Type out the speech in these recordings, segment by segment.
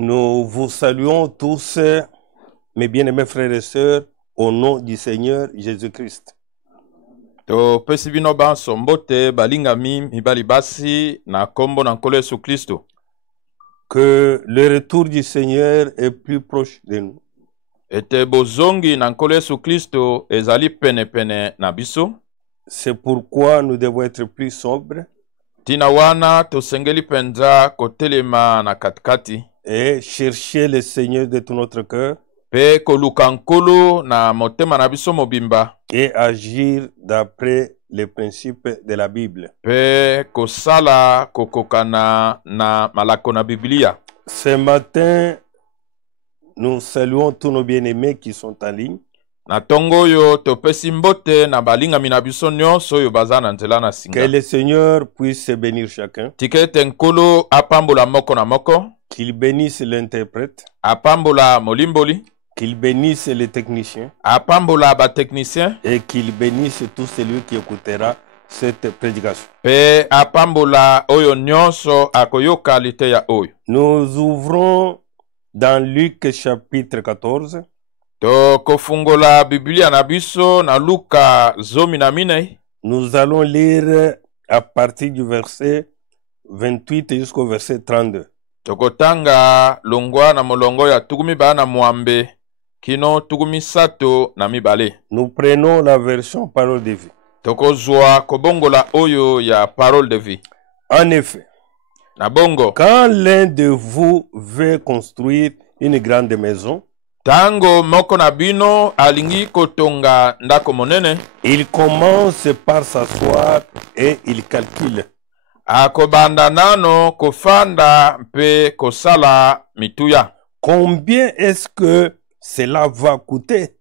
Nous vous saluons tous, mes bien-aimés frères et sœurs, au nom du Seigneur Jésus-Christ. To pesi bino banso mbote balingami mibali basi na kombo na nkolo Yesu Kristo. Que le retour du Seigneur est plus proche de nous. Ete bozongi na nkolo Yesu Kristo ezali pene pene na biso. C'est pourquoi nous devons être plus sobres. Tina wana tosengeli penza kotelema na katikati. Et chercher le Seigneur de tout notre cœur. Pe koluka nkolo na motema na biso mobimba. Et agir d'après les principes de la Bible. Pe kosala kokokana na malako na Biblia. Ce matin, nous saluons tous nos bien-aimés qui sont en ligne. Na tongo yo topesi mbote na balinga mina biso nyonso yo bazana nzela na singa. Que le Seigneur puisse bénir chacun. Tikete nkolo apambola moko na moko. Qu'il bénisse l'interprète. Apambola molimboli. Qu'il bénisse les techniciens. Apambola ba technicien. Et qu'il bénisse tout celui qui écoutera cette prédication. Pe apambola oyo nyonso akoyoka lite ya oyo. Nous ouvrons dans Luc chapitre 14. To kofungola Biblia na biso na Luka zomi na minei. Nous allons lire à partir du verset 28 jusqu'au verset 32. Tokotanga longwa na molongo ya tukumi ba na muambe kino tukumi sato na mibale. Nous prenons la version parole de vie. Tokozwa kobongola oyo ya parole de vie. En effet, na bongo, quand l'un de vous veut construire une grande maison, tango moko na bino alingi kotonga ndako monene, il commence par s'asseoir et il calcule. Akobanda nano kofanda pe kosala mituya. Combien est-ce que cela va coûter?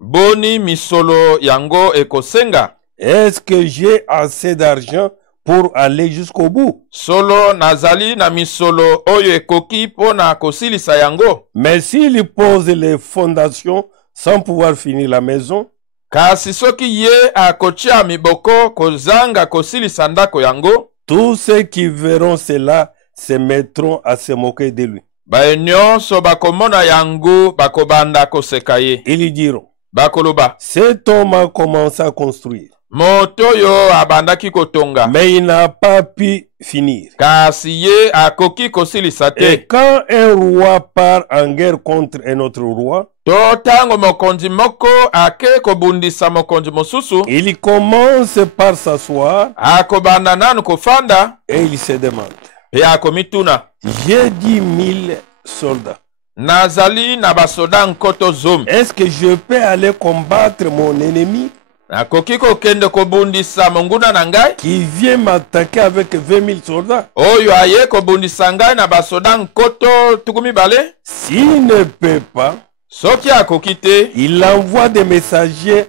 Boni misolo yango ekosenga. Est-ce que j'ai assez d'argent pour aller jusqu'au bout? Solo nazali na misolo oyo ekoki pona kosilisa yango. Mais s'il pose les fondations sans pouvoir finir la maison, kasi soki ye akotia miboko kozanga kosilisa ndako yango, tous ceux qui verront cela se mettront à se moquer de lui. Bae nyonso bakomona yango bakobanda koseka ye. Ils diront, bakoloba, cet homme a commencé à construire. Moto yo abandaki kotonga. Mais il n'a pas pu finir. Kasi ye akoki kosilisa te. Et quand un roi part en guerre contre un autre roi, to tango mokonzi moko ake kobundisa mokonzi mosusu, il commence par s'asseoir akobanda nanu kofanda et il se demande, e akomituna, j'ai 10 000 soldats. nazali na basoda nkoto zomi. Est-ce que je peux aller combattre mon ennemi nakoki kokende kobundisa monguna na ngai qui vient m'attaquer avec 20 000 soldats? oyo aye kobundisa ngai na basoda nkoto tukumi bale? S'il ne peut pas, soki akoki te, il envoie des messagers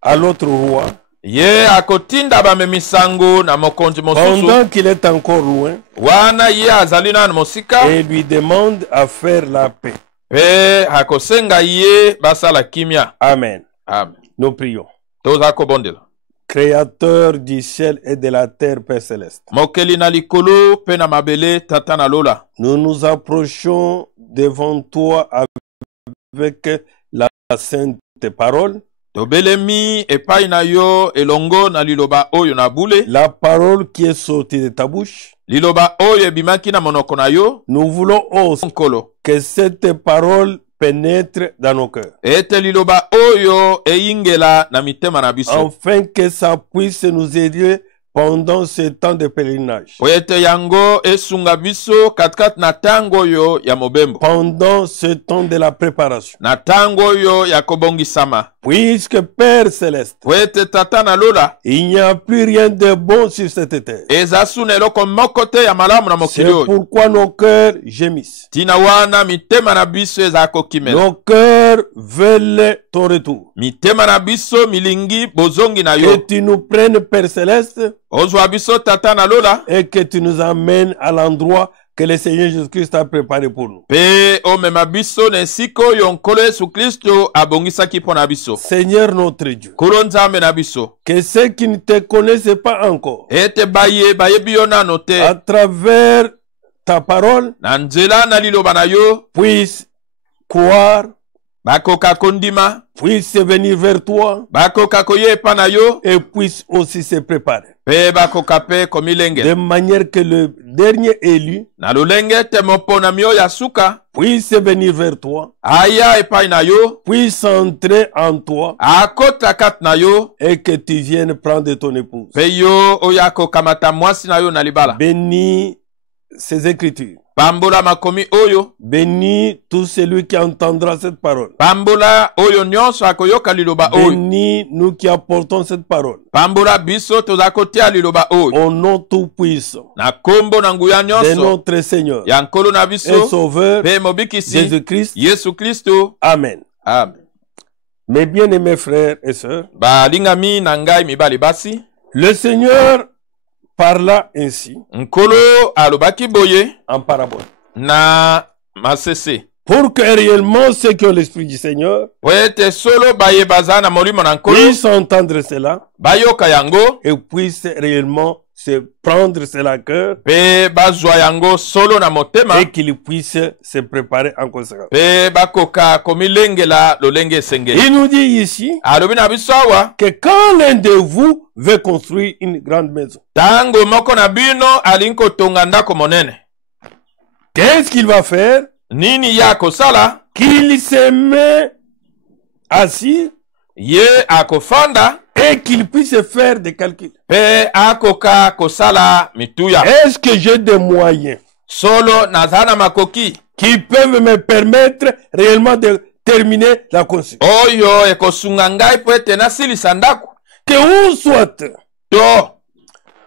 à l'autre roi. Ye akotinda bamemisango na mokonzi mosusu Pendant qu'il est encore loin, wana ye azali na mosika, et lui demande à faire la paix. pe akosenga ye basala kimia. Amen. Amen. Nous prions. Toza kobondela. Créateur du ciel et de la terre, Père céleste. Mokeli na likolo pe na mabele tata na lola. Nous nous approchons devant toi avec la sainte parole. Tobelemi epai na yo elongo na liloba oyo na bule. La parole qui est sortie de ta bouche. Liloba oyo ebimaki na monoko na yo. Nous voulons aussi que cette parole pénètre dans nos cœurs. Ete liloba oyo eyingela na mitema na biso. Afin que ça puisse nous aider pendant ce temps de pèlerinage. Po ete yango esunga biso katkat na tango yo ya mobembo. Pendant ce temps de la préparation. Na tango yo ya kobongisama. Puisque Père céleste, Po ete tata na lola, il n'y a plus rien de bon sur cette terre. ezasu na eloko moko te ya malamu na mokili C'est oyo. pourquoi nos cœurs gémissent. Tina wana mitema na biso eza kokimela. Nos cœurs veulent ton retour. Mitema na biso milingi bozongi na Que yo. tu nous prennes, Père céleste, Ozwa biso tata na lola, et que tu nous amènes à l'endroit que le Seigneur Jésus-Christ a préparé pour nous. pe omema biso na esika oyo nkolo Yesu Kristo abongisaki mpo na biso. Seigneur notre Dieu, Nkolo Nzambe na biso, que ceux qui ne te connaissent pas encore, ete bayebi yo nano te, à travers ta parole, na nzela na liloba na yo puissent croire, bakoka kondima, puissent venir vers toi bakoka koye epa na yo, et puissent aussi se préparer. pe bakoka pe komilenge. De manière que le dernier élu Na lolenge te mopona mio ya suka, puisse venir vers toi, aya epai na yo, puisse entrer en toi akota kat na yo, et que tu viennes prendre ton épouse. pe yo oya kokamata mwasi na yo na libala. Bénis ces écritures. Pambola makomi oyo, Bénis tout celui qui entendra cette parole. pambola oyo nyonso akoyoka liloba oyo. Bénis nous qui apportons cette parole. Pambola biso toza kotia liloba oyo. Au nom tout puissant Na kombo na nguya de nyonso notre Seigneur ya nkolo na et biso Sauveur pe mobikisi Jésus-Christ. Yesu Kristo. Amen. Amen. Mes bien-aimés frères et sœurs, Balingami na ngai mibali basi, le Seigneur parla ainsi nkolo alobaki boye en parabole. na masese. Pour que réellement ceux qui ont l'Esprit du Seigneur Po ete solo baye baza na molimo na nkolo puissent entendre cela bayoka yango et puissent réellement se prendre cela à cœur pe bazwa yango solo na motema et qu'ils puissent se préparer en conséquence. pe bakoka komilengela lolenge esengeli. Il nous dit ici Alobi na biso awa, que quand l'un de vous veut construire une grande maison, tango moko na bino alingi kotonga ndako monene, qu'est-ce qu'il va faire? nini ya kosala? Qu'il se met assis Ye akofanda et qu'il puisse faire des calculs. pe akoka kosala mituya. Est-ce que j'ai des moyens Solo naza na makoki qui peuvent me permettre réellement de terminer la construction? oyo ekosunga ngai po ete nasilisa ndako. Que où soit, To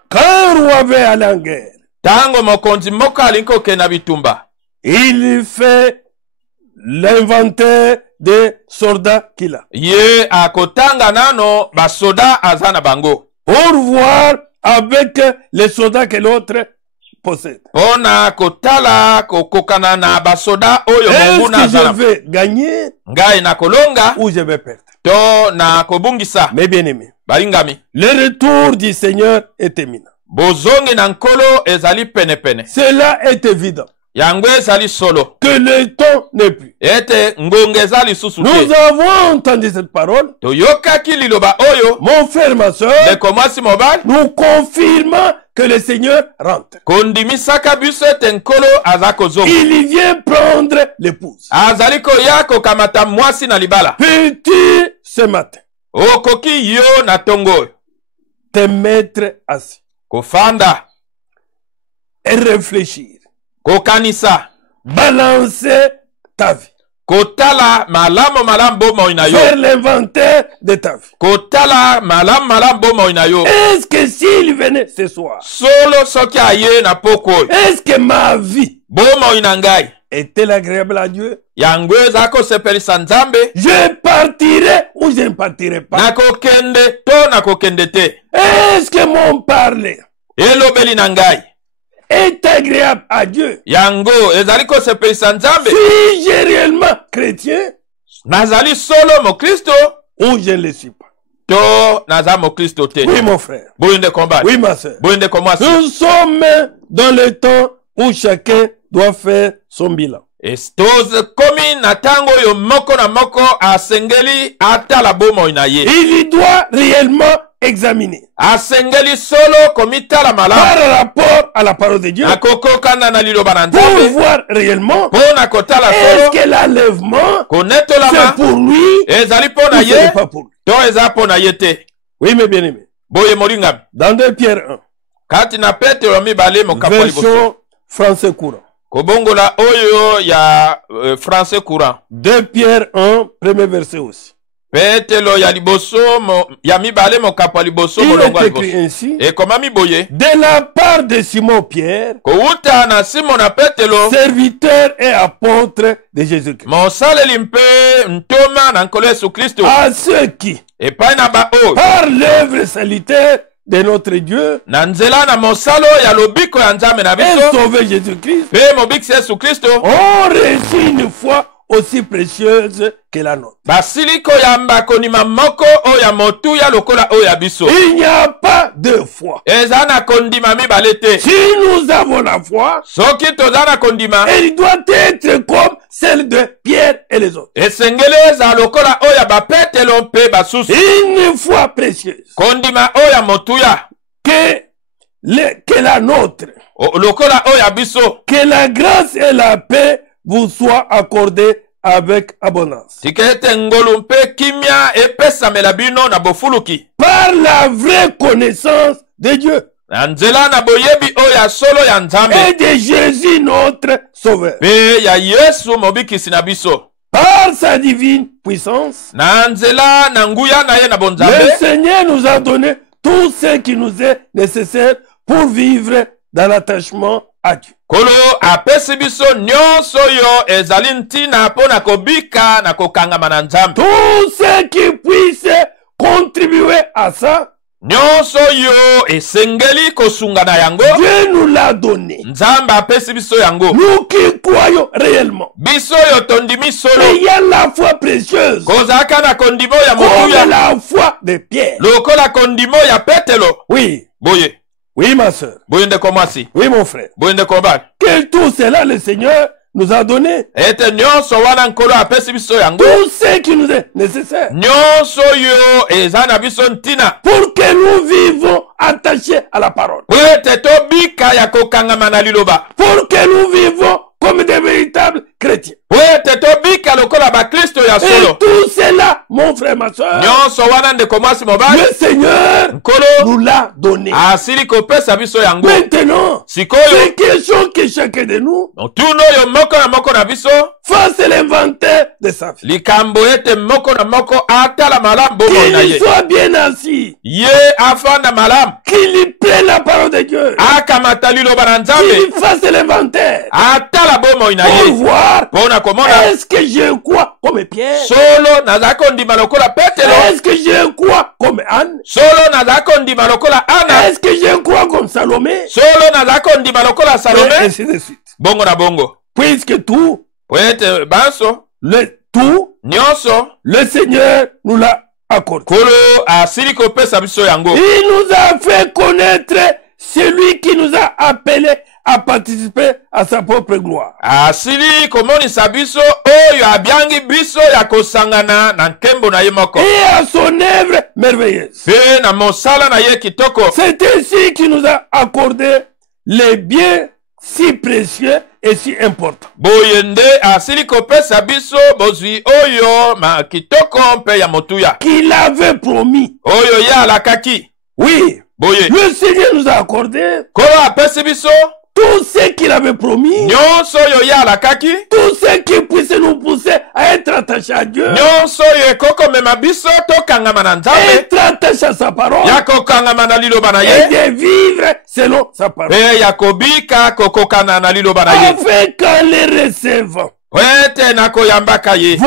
quand un roi veut aller en guerre, tango mokonzi moko alingi kokenda bitumba, il fait l'inventaire des soldats qu'il a ye akotanga nano basoda aza na bango pour voir avec les soldats que l'autre possède. mpona kotala kokokana na basoda oyo Est-ce monguna que aza je na vais gagner ngai na kolonga ou je vais perdre? to na kobungisa. Mes bien-aimés, Balingami, le retour du Seigneur est imminent. bozongi na nkolo ezali penepene, Cela est évident yango ezali solo que le temps n'est plus. ete ngonga eza lisusu Nous te. avons entendu cette parole. Toyokaki liloba oyo, Mon frère, ma soeur, ndeko mwasi mobali, nous confirmons que le Seigneur rentre. kondimisaka biso ete nkolo aza kozonga. Il vient prendre l'épouse. Azali koya kokamata mwasi na libala. Peux-tu ce matin Okoki yo na tongo oyo te mettre assis kofanda, et réfléchir, kokanisa, balancer ta vie, kotala malamu malamu bomoi na yo, faire l'inventaire de ta vie? kotala malamu malamu bomoi na yo. Est-ce que s'il venait ce soir, Solo soki aye na poko oyo, est-ce que ma vie bomoi na ngai est-elle agréable à Dieu? yango eza kosepelisa Nzambe? Je partirai ou je ne partirai pas? Nakokende to nakokende te? Est-ce que mon parler Elobeli na ngai est agréable à Dieu? yango ezali kosepelisa Nzambe? Suis-je réellement chrétien Nazali solo mokristo ou je ne le suis pas? to naza mokristo te? Oui, mon frère. Boyi ndeko mbali, Oui, ma soeur. boyi ndeko mwasi. Nous sommes dans le temps où chacun doit faire son bilan. Komi na tango oyo moko na moko asengeli atala bomoi na ye. Il doit réellement examiner Asengeli solo komitala par malamu rapport à la parole de Dieu akokokana na liloba na pour Nzambe voir réellement mpona kotala est-ce solo que l'enlèvement c'est konetolama pour lui ezali ou mpona ce n'est ye pas pour lui. to eza mpona ye te. Oui, mes bien-aimés. Boye molingami, Dans 2 Pierre 1, kati na Petelo mibale mokapo ya liboso, version français courant. kobongola oyo ya français courant. 2 Pierre 1, premier verset aussi. Petelo ya liboso ya mibale mokapo ya liboso Il molongo est ya écrit liboso. ainsi: Ekomami boye, de la part de Simon Pierre, kouta na Simon na Petelo, serviteur et apôtre de Jésus-Christ, mosaleli mpe ntoma na nkolo Yesu Kristo, à ceux qui, epai na baoyo par l'œuvre salutaire de notre Dieu, na nzela na mosalo ya lobiko ya Nzambe na et biso sauvé Jésus-Christ, mpe mobikisi Yesu Kristo, ont reçu une foi aussi précieuse que la nôtre. basili koyamba kondima moko oyo ya motuya lokola oyo ya biso. Il n'y a pas de foi. eza na kondima mibale te. Si nous avons la foi, soki toza na kondima elle doit être comme celle de Pierre et les autres. esengeli eza lokola oyo ya bapetelo mpe basusu. Une foi précieuse kondima oyo ya motuya que la nôtre. lokola oyo ya biso. Que la grâce et la paix vous soient accordées avec abondance. tika ete ngolu mpe kimia epesamela bino na bofuluki. Par la vraie connaissance de Dieu. na nzela na boyebi oyo ya solo ya nzambe. Et de Jésus notre Sauveur. mpe ya yesu mobikisi na biso. Par sa divine puissance, na nzela na nguya na ye na le bonzambe. Seigneur nous a donné tout ce qui nous est nécessaire pour vivre dans l'attachement à Dieu. kolo apesi biso nyonso oyo ezali ntina mpo na kobika na kokangama na nzambe. Tout ce qui puisse contribuer à ça, nyonso oyo esengeli kosunga na yango. Dieu nous l'a donné. nzambe apesi biso yango. Nous qui croyons réellement. biso oyo tondimi solo. Ayant la foi précieuse, kozalaka na kondimo ya comme motuya la foi de Pierre. lokola kondimo ya petelo. Oui, boye oui ma soeur, boye ndeko mwasi, oui mon frère. boye ndeko mobali. Que tout cela le Seigneur nous a donné. ete nyonso wana nkolo apesi biso yango. Tout ce qui nous est nécessaire. nyonso oyo eza na biso ntina Pour que nous vivons attachés à la parole. po ete tobika ya kokangama na liloba. Pour que nous vivons comme des véritables chrétiens. po ete tobika lokola bakristo ya Et solo. tout cela, mon frère, ma soeur, nyonso wana ndeko mwasi mobali, le Seigneur nkolo nous l'a donné. asili kopesa biso yango. Maintenant, sikoyo c'est question que chacun de nous tuna oyo moko na moko na biso fasse l'inventaire de sa vie. likambo ete moko na moko atala malamu bomoi na Qu'il ye. soit bien assis. ye afanda malamu. Qu'il prenne la parole de Dieu. akamata liloba na nzambe. Qu'il fasse l'inventaire. atala bomoi na Pour ye voir, mpo na komona est-ce que je crois comme Pierre? solo nazalaki kondima lokola petelo. Est-ce que je crois comme Anne? solo nazalaki kondima lokola ana. Est-ce que je crois comme Salomé? solo nazalaki kondima lokola Et salome. ainsi de suite. bongo na bongo Puisque tout, po ete banso tout, nyonso le Seigneur nous l'a accordé. kolo asili kopesa biso yango. Il nous a fait connaître celui qui nous a appelés à participer à sa propre gloire. asili komonisa biso oyo abyangi biso ya kosangana na nkembo na ye moko. Et à son œuvre merveilleuse. mpe na mosala na ye kitoko. C'est ainsi qu'il nous a accordé les biens si précieux et si importants. boye nde asili kopesa biso bozwi oyo kitoko mpe ya motuya Qu'il avait promis. oyo ye alakaki. Oui, boye le Seigneur nous a accordé kolo apesi biso tout ce qu'il avait promis. nyonso oyo ye alakaki. Tout ce qui puisse nous pousser à être attachés à Dieu. nyonso oyo ekokomema biso tokangama na nzambe. Être attachés à sa parole. ya kokangama na liloba na Et ye de vivre selon sa parole. mpe ya kobika kokokana na liloba na ye. Afin qu'en les recevant, po ete na koyambaka ye.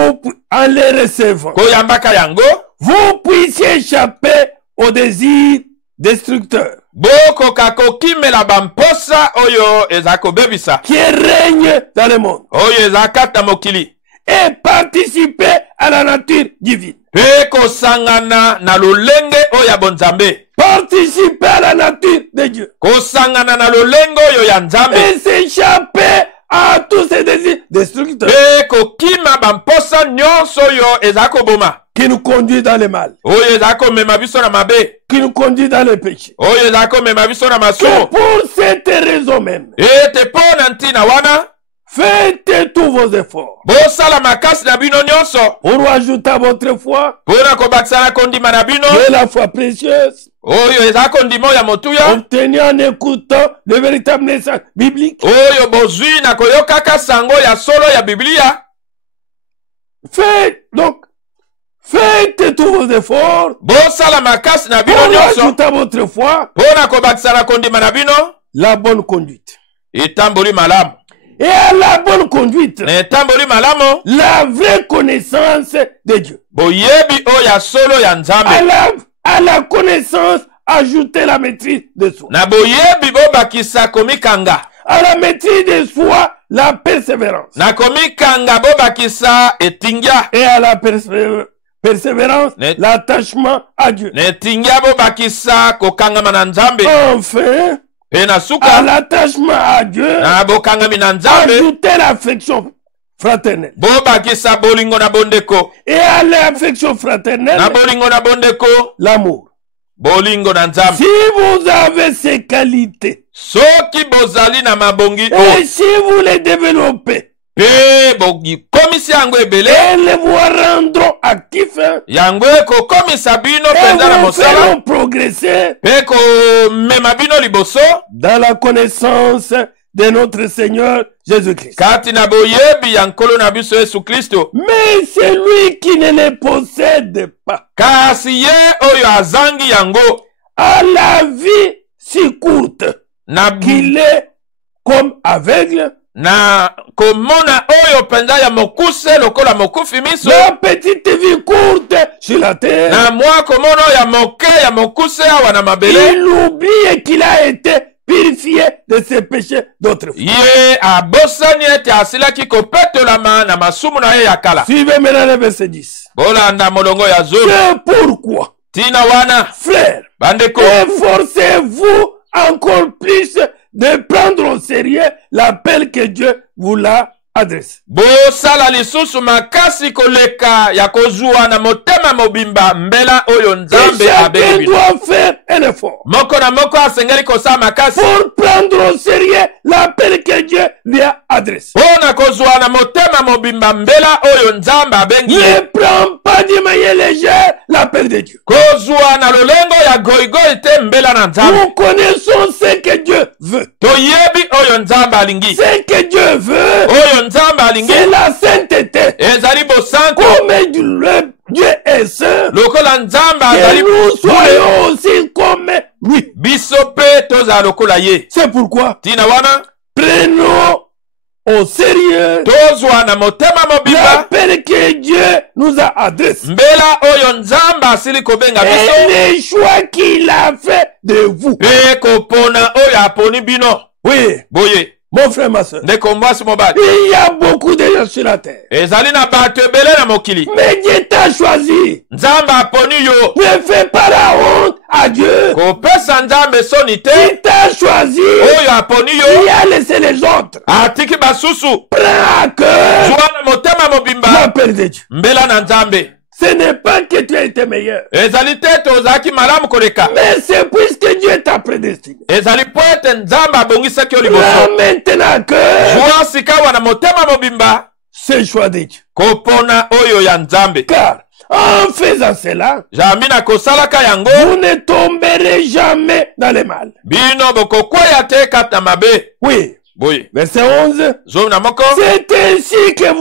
en les recevant, koyambaka yango vous puissiez échapper aux désirs destructeurs bokoka kokimela bamposa oyo eza kobebisa qui règnent dans le monde oyo eza kati na mokili et participer à la nature divine. mpe kosangana na lolenge oyo ya bonzambe. Participer à la nature de Dieu. kosangana na lolenge oyo ya nzambe. Et s'échapper à tous ces désirs destructeurs mpe kokima bamposa nyonso oyo eza koboma qui nous conduisent dans le mal, oyo eza komema biso na mabe, qui nous conduisent dans le péché. oyo eza komema biso na Que masumu. pour cette raison même, ete mpo na ntina wana faites tous vos efforts bosala makasi na bino nyonso pour ajouter à votre foi mpo na kobakisa na kondima na bino de la foi précieuse, oyo eza kondima oyo ya motuya obtenir en écoutant le véritable message biblique. oyo bozwi na koyokaka sango ya solo ya biblia. Faites tous vos efforts bosala makasi na bino pour nyonso ajouter à votre foi mpo na kobakisa na kondima na bino la bonne conduite. etamboli malamu. Et à la bonne conduite, na etamboli malamu la vraie connaissance de Dieu. boyebi oyo ya solo ya nzambe. À la connaissance, ajouter la maîtrise de soi. na boyebi bobakisa komikanga. À la maîtrise de soi, la persévérance. nakomikanga bobakisa etingya Et à la persévérance, l'attachement à Dieu. netingya bobakisa kokangama na nzambe Enfin, pe na à suka l'attachement à Dieu, na bokangami na nzambe ajoutez l'affection fraternelle. bobakisa bolingo na bondeko Et à l'affection fraternelle, na bolingo na bondeko l'amour. bolingo na nzambe. Si vous avez ces qualités, soki bozali na mabongi et oyo si vous les développez, mpe bokomisi yango ebele elles vous rendront actifs hein, yango ekokomisa bino et mpenza na vous mosala feront progresser mpe komema bino liboso dans la connaissance de notre Seigneur Jésus-Christ. kati na boyebi ya nkolo na biso yesu kristo. Mais celui qui ne les possède pas kasi ye oyo azangi yango a la vie si courte na qu'il est comme aveugle. na komona oyo mpenza ya mokuse lokola mokufi miso La petite vie courte sur la terre. na mwa komona oyo ya moke ya mokuse awa na mabele Il oublie qu'il a été purifié de ses péchés d'autrefois. ye abosani ete asilaki kopetolama na masumu na ye ya kala. Suivez maintenant le verset 10. bolanda molongo ya zomi C'est pourquoi, tina wana frères, bandeko efforcez-vous encore plus de prendre au sérieux l'appel que Dieu vous l'a adressé. bosala lisusu makasi koleka ya kozwa na motema mobimba mbela oyo Et nzambe chacun abengi bino. doit faire un effort moko na moko asengeli kosala makasi pour prendre au sérieux l'appel que Dieu lui a adressé. mpo na kozwa na motema mobimba mbela oyo nzambe abengi ye. Ne prends pas de manière légère l'appel de Dieu. kozwa na lolengo ya goigoi te mbela na nzambe. Nous connaissons ce que Dieu veut. toyebi oyo nzambe alingi. Ce que Dieu veut, oyo nzambe alingi c'est la sainteté. ezali bosantu Comme Dieu est saint, lokola nzambe que azali nous soyons aussi comme lui. biso mpe tozala lokola ye. C'est pourquoi tina wana prenons au sérieux tozwa na motema mobimba l'appel que Dieu nous a adressé mbela oyo nzambe asili kobenga et biso les choix qu'il a fait de vous. mpe kopona oyo aponi bino. Oui, boye mon frère, ma soeur, ndeko mwasi mobali il y a beaucoup de gens sur la terre. ezali na bato ebele na mokili Mais Dieu t'a choisi. nzambe aponi yo. Ne fais pas la honte à Dieu. kopesa nzambe soni te Il t'a choisi. oyo aponi Il yo a laissé les autres. atiki basusu. Prends à cœur zwa na motema mobimba l'appel de Dieu. mbela na nzambe. Ce n'est pas que tu as été meilleur, ezali te tozalaki malamu koleka mais c'est puisque Dieu t'a prédestiné. ezali po ete nzambe abongisaki yo Prends liboso. maintenant à cœur zwa sikawa na motema mobimba ce choix de Dieu. kopona oyo ya nzambe. Car en faisant cela, jami na kosalaka yango vous ne tomberez jamais dans le mal. bino bokokwea te kati na mabe. Oui, boye verset 11. zomi na moko C'est ainsi que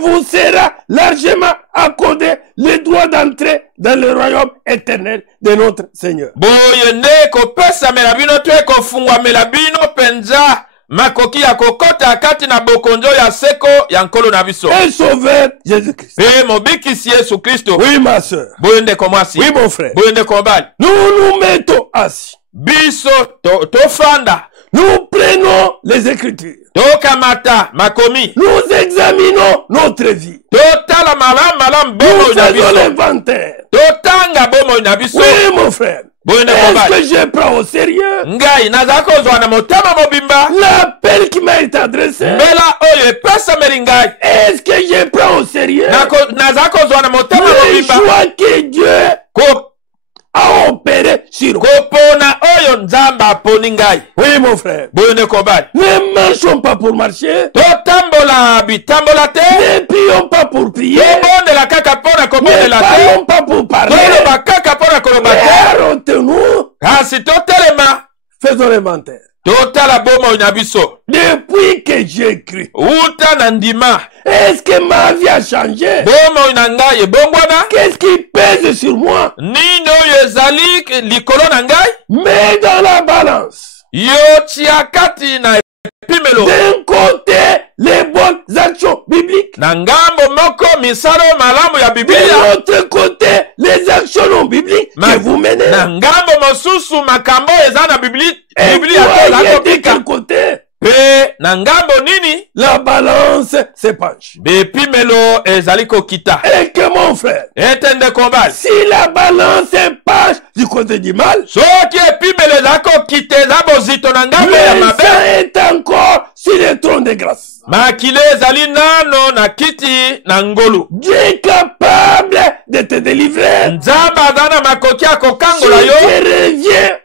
vous sera largement accordé le droit d'entrer dans le royaume éternel de notre Seigneur. boye nde kopesamela bino to ekofungwamela bino mpenza makoki ya kokota kati na bokonzo ya seko ya nkolo na biso Un sauveur Jésus-Christ. mpe mobikisi yesu kristo. Oui, ma soeur. boye ndeko mwasi Oui, mon frère. boye ndeko mobali Nous nous mettons assis. biso tofanda Nous prenons les Écritures. tokamata makomi Nous examinons notre vie. totala malamu Nous bomoi na faisons biso l'inventaire. totanga bomoi na biso. Oui, mon frère. boye ndeko Est-ce mobali que je prends au sérieux ngai nazala kozwa na motema mobimba l'appel qui m'a été adressé? mbela oyo epesameli ngai. Est-ce que je prends au sérieux nazala kozwa na motema les mobimba choix que Dieu a opéré sur moi? kopona oyo nzambe aponi ngai. Oui, mon frère. boye ndeko mobali Ne marchons pas pour marcher. totambola bitambola te Ne prions pas pour prier. tobondela kaka mpo na Ne kobondela te parlons pas pour parler. toloba kaka mpo na koloba Mais te arrêtons-nous. kasi totelema Faisons l'inventaire. totala bomoi na biso Depuis que j'ai cru, uta na ndima est-ce que ma vie a changé? bomoi na ngai ebongwana. Qu'est-ce qui pèse sur moi? nini oyo ezali likolo na ngai. Mets dans la balance. yo tia kati na epimelo. D'un côté, les bonnes actions bibliques. na ngambo moko misalo malamu ya De biblia. l'autre côté, les actions non bibliques que vous menez. na ngambo mosusu makambo eza na biblia Et to voyez de topika quel côté? mpe na ngambo nini la balance se penche. bipimelo ezali kokita. Et que mon frère, Ete ndeko mobali, si la balance se penche du côté du mal, soki epimelo ezali kokita eza bozito na ngambo ya mais mabe, ça est encore sur le trône de grâce. makile ezali nano na kiti na ngolu. Dieu est capable de te délivrer. Nzambe aza na makoki ya Si kokangola tu yo reviens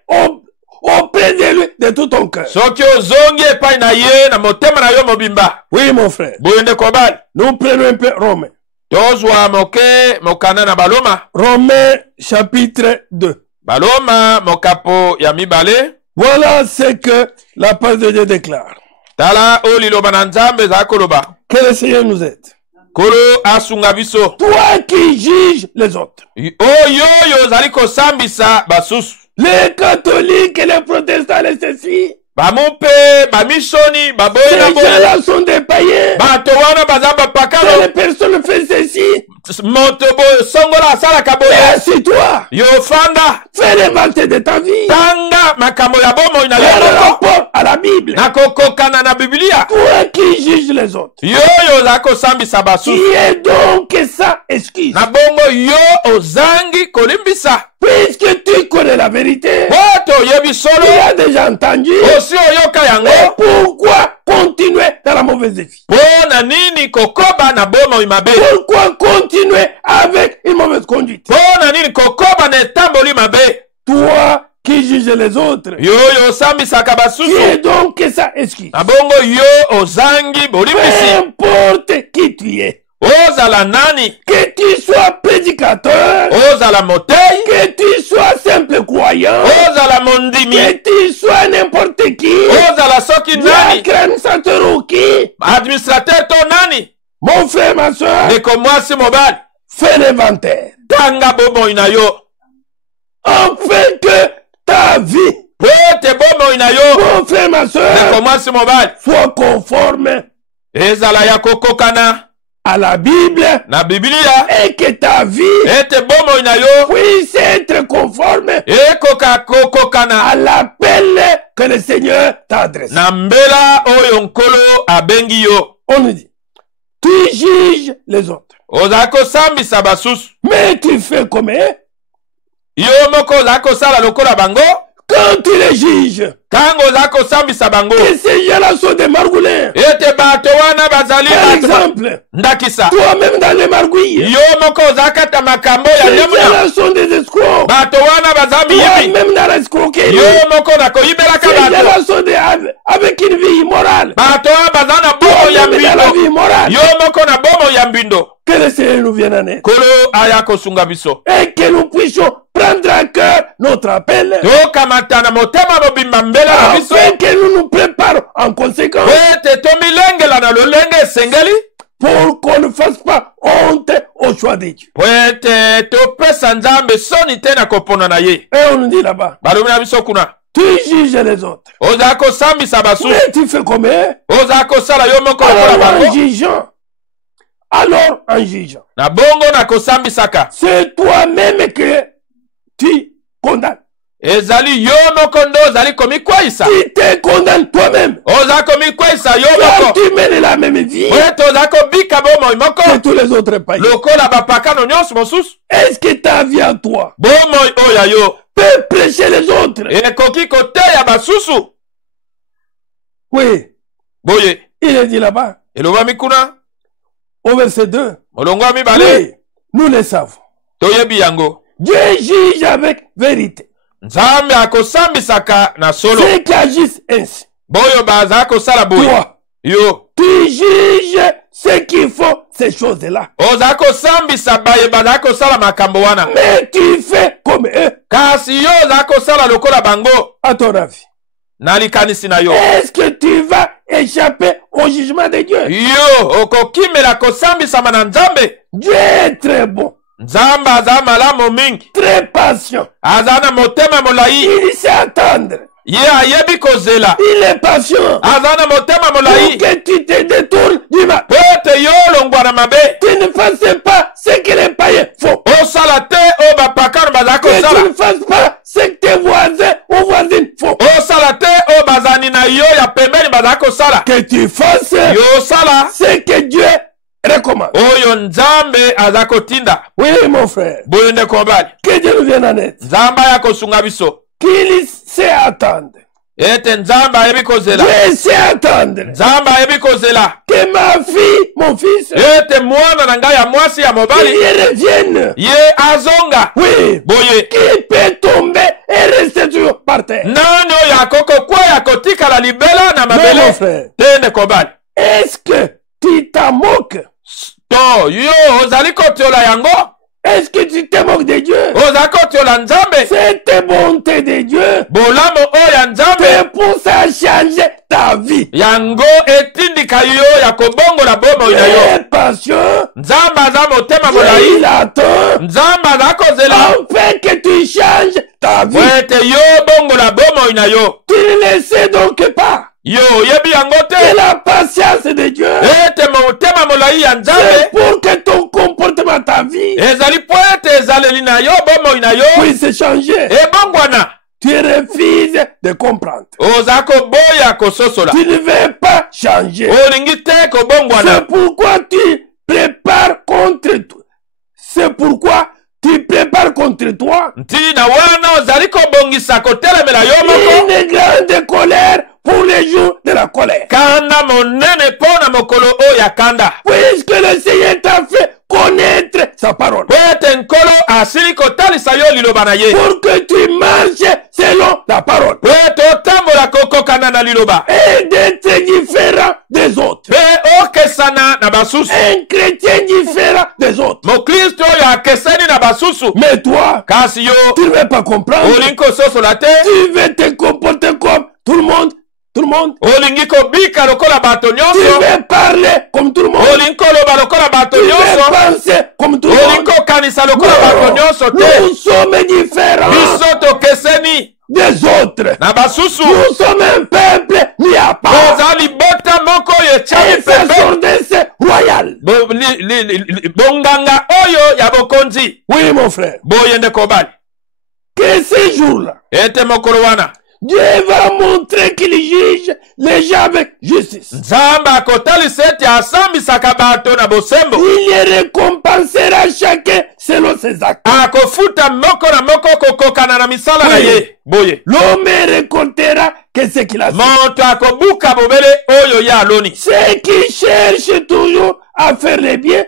auprès de lui de tout ton cœur. soki ozongi epai na ye na motema na yo mobimba. Oui, mon frère. Boye ndeko mobali, Nous prenons un peu Romains. tozwa moke mokanda na baloma. Romains chapitre 2. Baloma mokapo ya mibale. Voilà ce que la parole de Dieu déclare. Tala o liloba na Nzambe ezali koloba. Que le Seigneur nous aide. Kolo asunga biso. Toi qui juges les autres. Oyo oyo ozali kosambisa basusu. Les catholiques et les protestants, les ceci. Bamumpe, bamishoni, baboye Ces na boye. gens-là sont des païens. Bato wana baza Quand bapakano. les personnes font ceci, Moto boye songola asalaka boye. assis-toi. Yo fanda. Fais les vantés de ta vie. Tanga makambo ya bomoi na Fais le yo. rapport à la Bible. Nakokokana na Biblia. Toi qui juges les autres. Yo oyo ozali kosambisa basusu. Qui est donc ça excuse? Na bongo yo ozangi kolimbisa. Puisque tu connais la vérité, Boto oyebi solo. tu as déjà entendu. Osi oyoka Et yango. pourquoi continuer dans la mauvaise vie? Pona nini kokoba na bomoi mabe. Pourquoi continuer avec une mauvaise conduite? Pona nini kokoba na etamboli mabe. Toi qui juges les autres, Yo yo osambisaka qui basusu. est donc ça excuse? Na bongo yo ozangi Peu bolimbisi. importe qui tu es, Ozala nani? que tu sois prédicateur, Ozala motei. que tu sois simple croyant, Ozala mondimi. que tu sois n'importe qui, Ozala soki nani? diacre, chanteur qui, Administrateur to nani? mon frère, ma soeur, Ndeko mwasi mobali. fais l'inventaire, Tanga bomoi na yo. afin que ta vie, Po ete bomoi na yo. mon frère, ma Ndeko soeur, mwasi mobali. soit conforme Ezala ya kokokana à la Bible na Biblia. et que ta vie Ete bomoi na yo. puisse être conforme Ekoka kokokana à l'appel que le Seigneur t'a adressé. na mbela oyo nkolo abengi yo. On nous dit, tu juges les autres, Ozali kosambisa basusu. mais tu fais comme eux. Yo moko ozali kosala lokola bango. Quand tu les juges, Tango ozali kosambisa bango. que ces gens-là sont des margoulins. Ete bato wana bazali Par bato exemple, ndakisa. toi-même dans les margouilles, Yo moko ozali kata makambo ya ces ndemuna. gens-là sont des escrocs. Bato wana baza miyibi. Toi-même dans l'escroquerie, Yo moko nakoyibelaka ces bato. gens-là sont des avec une vie immorale. Bato wana baza na bomo ya Toi-même dans la vie mbindo. immorale. Yo moko na bomo ya mbindo. Que le Seigneur nous vienne en aide. Kolo aya kosunga biso. Et que nous puissions prendre à cœur notre appel. Tokamata na motema mobimba mbela na biso. Afin que nous nous préparons en conséquence. Ete tomilengela na lolenge esengeli. Pour qu'on ne fasse pas honte au choix de Dieu. Po ete topesa Nzambe soni te na kopona na ye. Et on nous dit là-bas, Balobi na biso kuna. tu juges les autres. Ozali kosambisa basusu. Mais tu fais comme eux. Ozali kosala yo moko lokola Alors en bango. jugeant, alors en jugeant, Na bongo na kosambisaka. c'est toi-même que tu condamnes. Ezali yo moko nde ozali komikweyisa. Tu te condamnes toi-même. Ozali komikweyisa yo Car moko. tu mènes la même vie Po ete ozali kobika bomoi moko. que tous les autres païens. Lokola bapakano nyonso mosusu. Est-ce que ta vie à toi Bomoi oyo ya yo. peut prêcher les autres? Ekoki koteya basusu. Oui, Boye. il est dit là-bas, Elobami kuna. au verset 2. Molongo ya mibale. Oui, nous le savons. Toyebi yango. Dieu juge avec vérité. Nzambe akosambisaka na solo. Ceux qui agissent ainsi, Boyo bazali kosala boye. toi, Yo. tu juges ceux qui font ces choses-là. Ozali kosambisa baye bazali kosala makambo wana. Mais tu fais comme eux, Kasi yo ozali kosala lokola bango. à ton avis. Na likanisi na yo. Est-ce que tu vas échapper au jugement de Dieu? Yo okokimela kosambisama na Nzambe. Dieu est très bon, Nzambe aza malamu mingi. très patient. Aza na motema molai. Il sait attendre. Ye ayebi kozela. Il est patient. Aza na motema Pour molai. que tu te détournes du mal. Po ete yo olongwa na mabe. Tu ne fasses pas ce que les païens font. Osala te oyo bapakano bazali Que tu kosala. ne fasses pas ce que tes voisins ou voisines font. Osala te oyo bazani na yo ya pembeni bazali kosala que tu fasses yosala ce que Dieu recommande. oyo nzambe aza kotinda. Oui, mon frère. Boyo ndeko mobali, Que Dieu nous vienne en aide. nzambe aya kosunga biso Qu'il sait attendre. ete nzambe ayebi kozela, Dieu sait attendre. nzambe ayebi kozela Que ma fille, mon fils, ete mwana na ngai ya mwasi ya mobali qu'il revienne. ye azonga. Oui. Boye Qui peut tomber et rester toujours par terre. nani oyo akoko kwea kotikala libela na Mais mon mabele frère, te ndeko mobali? est-ce que tu t'en moques? To yo ozali kotiola yango, Est-ce que tu te moques de Dieu? ozali kotiola nzambe. Cette bonté de Dieu Bolamu oyo ya nzambe te pousse à changer ta vie. yango etindika yo ya kobongola bomoi na yo. Et passion, Nzambe aza motema Dieu molai, il attend nzambe aza kozela afin que tu changes ta vie. po ete yo bongola bomoi na yo. Tu ne le sais donc pas. Yo oyebi yango Et te la patience de Dieu, ete motema molai ya c'est nzambe pour que ton comportement, ta vie, ezali po ete ezaleli na yo bomoi na yo puisse changer. ebongwana. Tu refuses de comprendre. Oza koboya kososola, Tu ne veux pas changer. olingi te kobongwana. C'est pourquoi tu prépares contre toi. C'est pourquoi tu prépares contre toi Ntina wana ozali kobongisa kotelemela yo moko une grande colère pour les jours de la colère. kanda monene mpo na mokolo oyo ya kanda. Puisque le Seigneur t'a fait connaître sa parole. Po ete nkolo asili kotalisa yo liloba na ye, Pour que tu marches selon la parole. po ete otambola kokokana na liloba Et d'être différent des autres. mpe okesana na basusu. Un chrétien différent des autres. Mokristo oyo akesani na basusu, Mais toi, kasi yo tu ne veux pas comprendre. olingi kososola te, Tu veux te comporter comme tout le monde. Tout le monde. olingi kobika lokola bato Tu nyonso, veux parler comme tout le monde. olingi koloba lokola bato Tu veux nyonso, penser comme tout le olingi monde. kokanisa lokola bato nyonso te. Nous sommes différents Biso tokeseni des autres. na basusu, Nous sommes un peuple mis à part. oza libota moko oyo Et etiami c'est pepe, son dessein royal. bonganga oyo ya bokonzi. Oui, mon frère. Boye ndeko mobali, Que ces jours-là, ete mokolo wana Dieu va montrer qu'il juge les gens avec justice. nzambe akotalisa ete asambisaka bato na bosembo, Il les récompensera chacun selon ses actes. akofuta moko na moko kokokana na misala na Oui. ye. Boye L'homme récoltera que ce qu'il a fait. moto akobuka bobele oyo ye aloni. Ceux qui cherchent toujours à faire le bien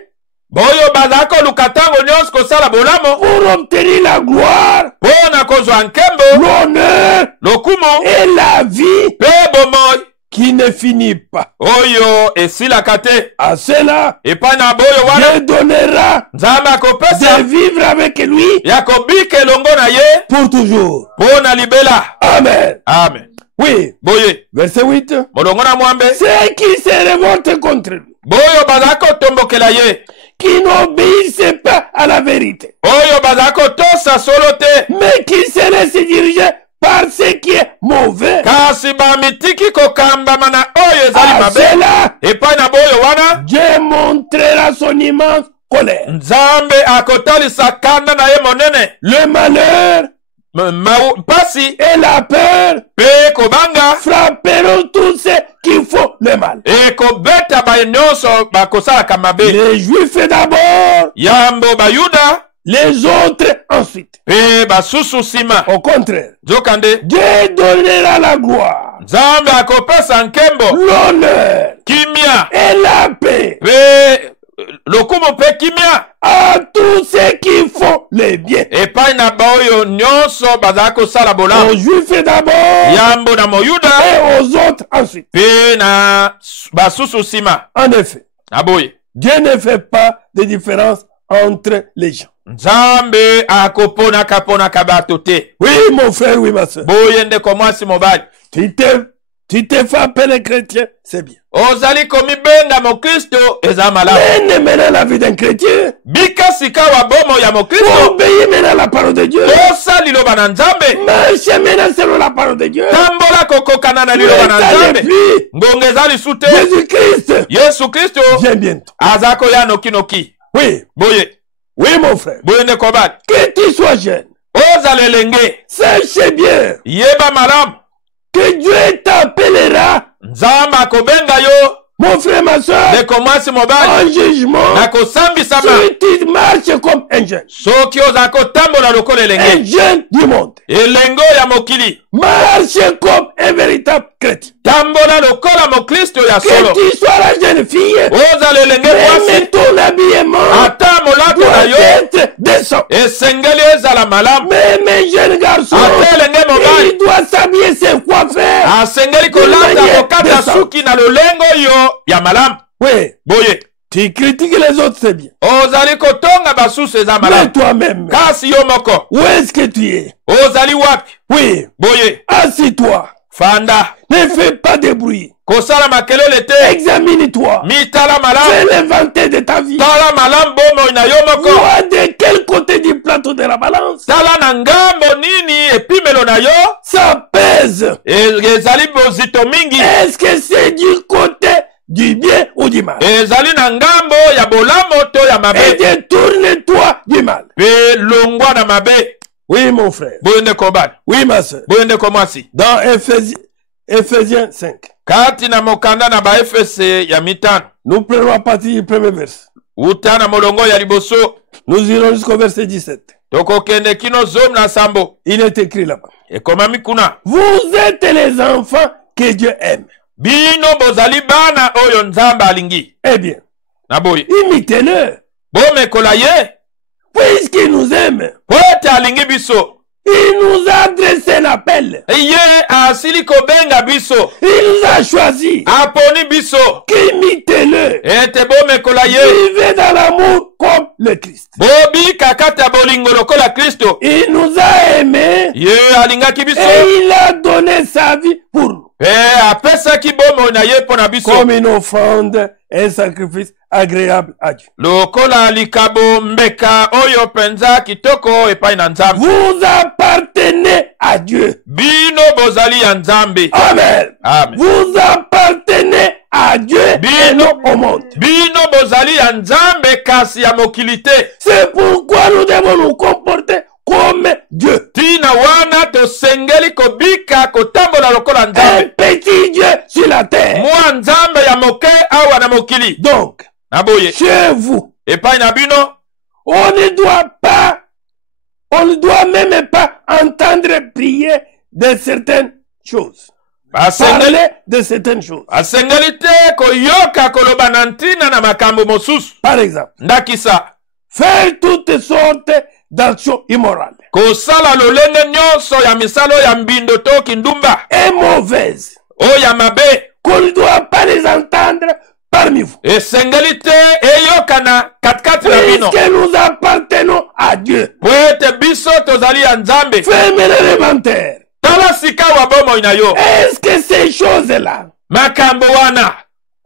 boyo bazala koluka ntango nyonso kosala bolamo pour obtenir la gloire, mpo na kozwa nkembo, l'honneur lokumo et la vie mpe bomoi qui ne finit pas. oyo esilaka te. À cela, Epai na boyo wana Dieu donnera nzambe akopesa de vivre avec lui ya kobika elongo na ye pour toujours. mpo na libela. Amen. Amen. Oui, Boye verset 8. molongo na mwambe Ceux qui se révoltent contre lui, boyo bazala kotombokela ye, qui n'obéissent pas à la vérité, oyo bazala kotosa solo te, mais qui se laissent diriger par ce qui est mauvais. kasi bamitiki kokambama na oyo ezali À mabe. cela, Epai na boyo wana Dieu montrera son immense colère. nzambe akotalisa kanda na ye monene, Le malheur mpasi et la peur mpe kobanga frapperont tous ceux qui font le mal. ekobeta baye nyonso bakosalaka mabe, Les Juifs d'abord, yambo bayuda les autres ensuite. mpe basusu nsima. Au contraire, Nzokande Dieu donnera la gloire, nzambe akopesa nkembo, l'honneur kimia et la paix mpe lokumu mpe kimia à tous ceux qui font le bien. epai na baoyo nyonso bazala kosala bolamu, Aux Juifs d'abord yambo na moyuda et aux autres ensuite. mpe na basusu nsima. En effet, Aboye Dieu ne fait pas de différence entre les gens. nzambe akoponaka ponaka bato te. Oui, mon frère, oui, ma soeur. Boye ndeko mwasi mobali, Tu te fais appeler chrétien, c'est bien. ozali komibenga mokristo eza malamu. Mais maintenant la vie d'un chrétien, Bika sika wa bomo ya pour mokristo, obéir maintenant à la parole de Dieu. tosa liloba na nzambe, Marche maintenant selon la parole de Dieu. tambola kokokana na Mais liloba na ça nzambe. depuis Ngonga eza lisu te, Jésus-Christ yesu kristo vient bientôt. aza koya nokinoki. Oui, Boye oui, mon frère. boye ndeko mobali, Que tu sois jeune, ozala elenge, sache bien yeba malamu que Dieu t'appellera nzambe akobenga yo Mon frère, ma soeur, ndeko mwasi mobali en jugement, na kosambisama si tu marches comme un jeune, soki ozala kotambola lokola un elenge jeune du monde, elengo ya mokili marche comme un véritable chrétien. tambola lokola mokristo ya Que solo tu sois la jeune fille, ozala elenge mwasi même ton habillement ata molato na doit yo être décent. esengeli ezala malamu Même un jeune garçon, ata elenge mobali il doit s'habiller, se coiffer. asengeli kolata kokata suki na lolengo oyo ya malamu Oui, boye tu critiques les autres, c'est bien. ozali kotonga basusu eza Mais malamu toi-même, kasi yo moko où est-ce que tu es? ozali wapi Oui, boye assis-toi. fanda Ne fais pas de bruit. kosala makelele te Examine-toi. mitala malamu Fais l'inventaire de ta vie. tala malamu bomoi na yo moko Vois de quel côté du plateau de la balance tala na ngambo nini epimelo na yo ça pèse. ezali bozito mingi Est-ce que c'est du côté du bien ou du mal? ezali na ngambo ya bolamu to ya Et mabe détourne-toi du mal. mpe longwa na mabe Oui, mon frère. boye ndeko bana Oui, ma soeur. boye ndeko mwasi Dans Éphésiens 5, kati na mokanda na baefese ya mitano nous prenons à partir du premier verset. uta na molongo ya liboso Nous irons jusqu'au verset 17. tokokende kino zomi na sambo Il est écrit là-bas. ekomami kuna Vous êtes les enfants que Dieu aime. bino bozali bana oyo nzambe alingi Eh bien, na boye imitez-le. bomekola ye Puisqu'il nous aime, po ete alingi biso il nous a adressé un appel. ye asili kobenga biso Il nous a choisi. aponi biso Imitez-le. ete bomekola ye Vivez dans l'amour comme le Christ. bobika kati ya bolingo lokola kristo Il nous a aimés ye alingaki biso et il a donné sa vie pour nous. mpe apesaki bomoi na ye mpo na biso Comme une offrande, un sacrifice agréable à Dieu. lokola likabo mbeka oyo mpenza kitoko epai na nzambe Vous appartenez à Dieu. bino bozali ya nzambe Amen. amen Vous appartenez à Dieu et Bino. non au monde. bino bozali ya nzambe kasi ya mokili te C'est pourquoi nous devons nous comporter comme Dieu. ntina wana tosengeli kobika kotambola lokola Un nzambe petit Dieu sur la terre. mwa nzambe ya moke awa na mokili Donc, na boye chez vous, epai na bino on ne doit même pas entendre prier de certaines choses. Parler de certaines choses. asengeli te koyoka koloba na ntina na makambo mosusu Par exemple, ndakisa faire toutes sortes d'actions immorales kosala lolenge nyonso ya misala oyo ya mbindo to kindumba et mauvaises oyo ya mabe qu'on ne doit pas les entendre parmi vous. esengeli te eyokana katikati na bino Puisque nous appartenons à Dieu. po ete biso tozali ya nzambe Fermez l'élémentaire. tala sika wa bomoi na yo Est-ce que ces choses-là, makambo wana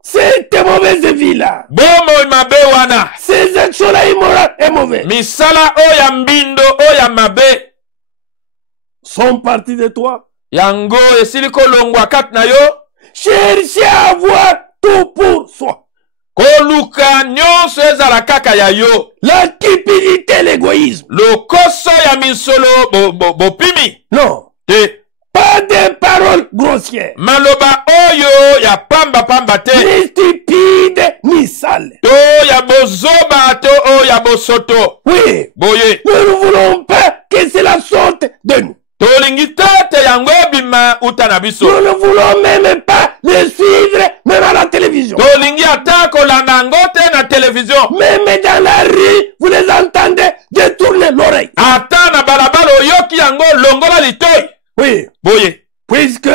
cette mauvaise vie-là, bomoi mabe wana ces actions-là immorales et mauvaises, misala oyo ya mbindo oyo ya mabe sont parties de toi? yango esili kolongwa kati na yo Cherchez à avoir tout pour soi. koluka nyonso ezala kaka ya yo La cupidité, l'égoïsme. lokoso ya misolo bopimi Non. te Pas de paroles grossières, maloba oyo ya pamba te ni stupides, ni sales. to ya bozoba to oyo ya bosoto Oui, boye nous ne voulons pas que cela sorte de nous. tolingi te ete yango ebima uta na biso Nous ne voulons même pas les suivre, même à la télévision. tolingi ata kolanda yango te na televizio Même dans la rue, vous les entendez détourner l'oreille. ata na balabala oyoki yango longola litoi Oui, boye puisque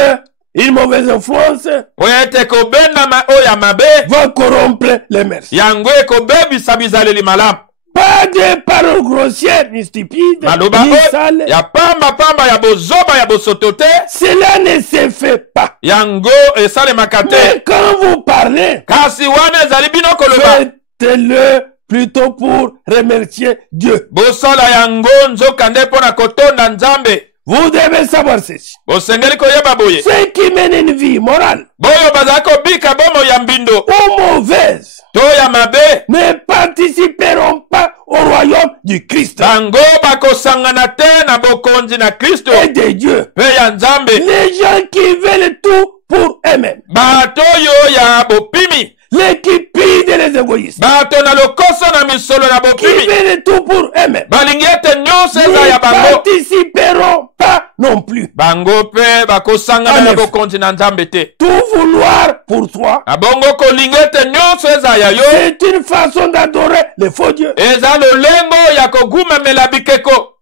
une mauvaise influence po ete kobendama oyo ya mabe va corrompre les mœurs. yango ekobebisa bizaleli malamu Pas de paroles grossières, ni stupides, maloba ni oyo sales. ya pamba ya bozoba ya bosoto te Cela ne se fait pas. yango esalemaka te Mais quand vous parlez, kasi wana ezali bino koloba faites-le plutôt pour remercier Dieu. bosala yango nzokande mpo na kotonda nzambe Vous devez savoir ceci. bosengeli koyeba boye Ceux qui mènent une vie morale boyo bazali kobika bomoi ya mbindo ou mauvaise to ya mabe ne participeront pas au royaume du Christ bango bakosangana te na bokonzi na kristo et de Dieu. mpe ya nzambe Les gens qui veulent tout pour eux-mêmes, bato oyo ya bopimi les qui pillent les égoïstes, bato na lokoso na misolo na qui bopimi veulent tout pour eux-mêmes, balingi ete nyonso eza ne ya bango participeront pas non plus. bango mpe bakosangana na bokonzi na nzambe te Tout vouloir pour soi, na bongo kolinga ete nyonso eza ya yo c'est une façon d'adorer les faux dieux. eza lolengo ya kogumamela bikeko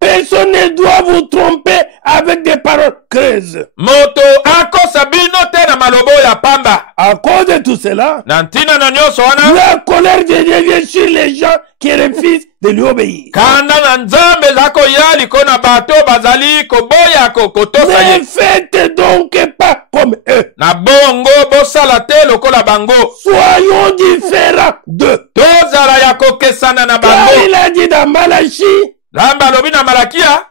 Personne ne doit vous tromper avec des paroles creuses. moto akosa bino te na maloba ya pamba À cause de tout cela, na ntina na nyonso wana la colère de Dieu vient sur les gens qui refusent de lui obéir. kanda na nzambe eza koya liko na bato bazali koboya kotosa ye Ne faites donc pas comme eux. na bongo bosala te lokola bango Soyons différents d'eux. tozala ya kokesana na Car bango il a dit dans Malachie, nzambe alobi na malakia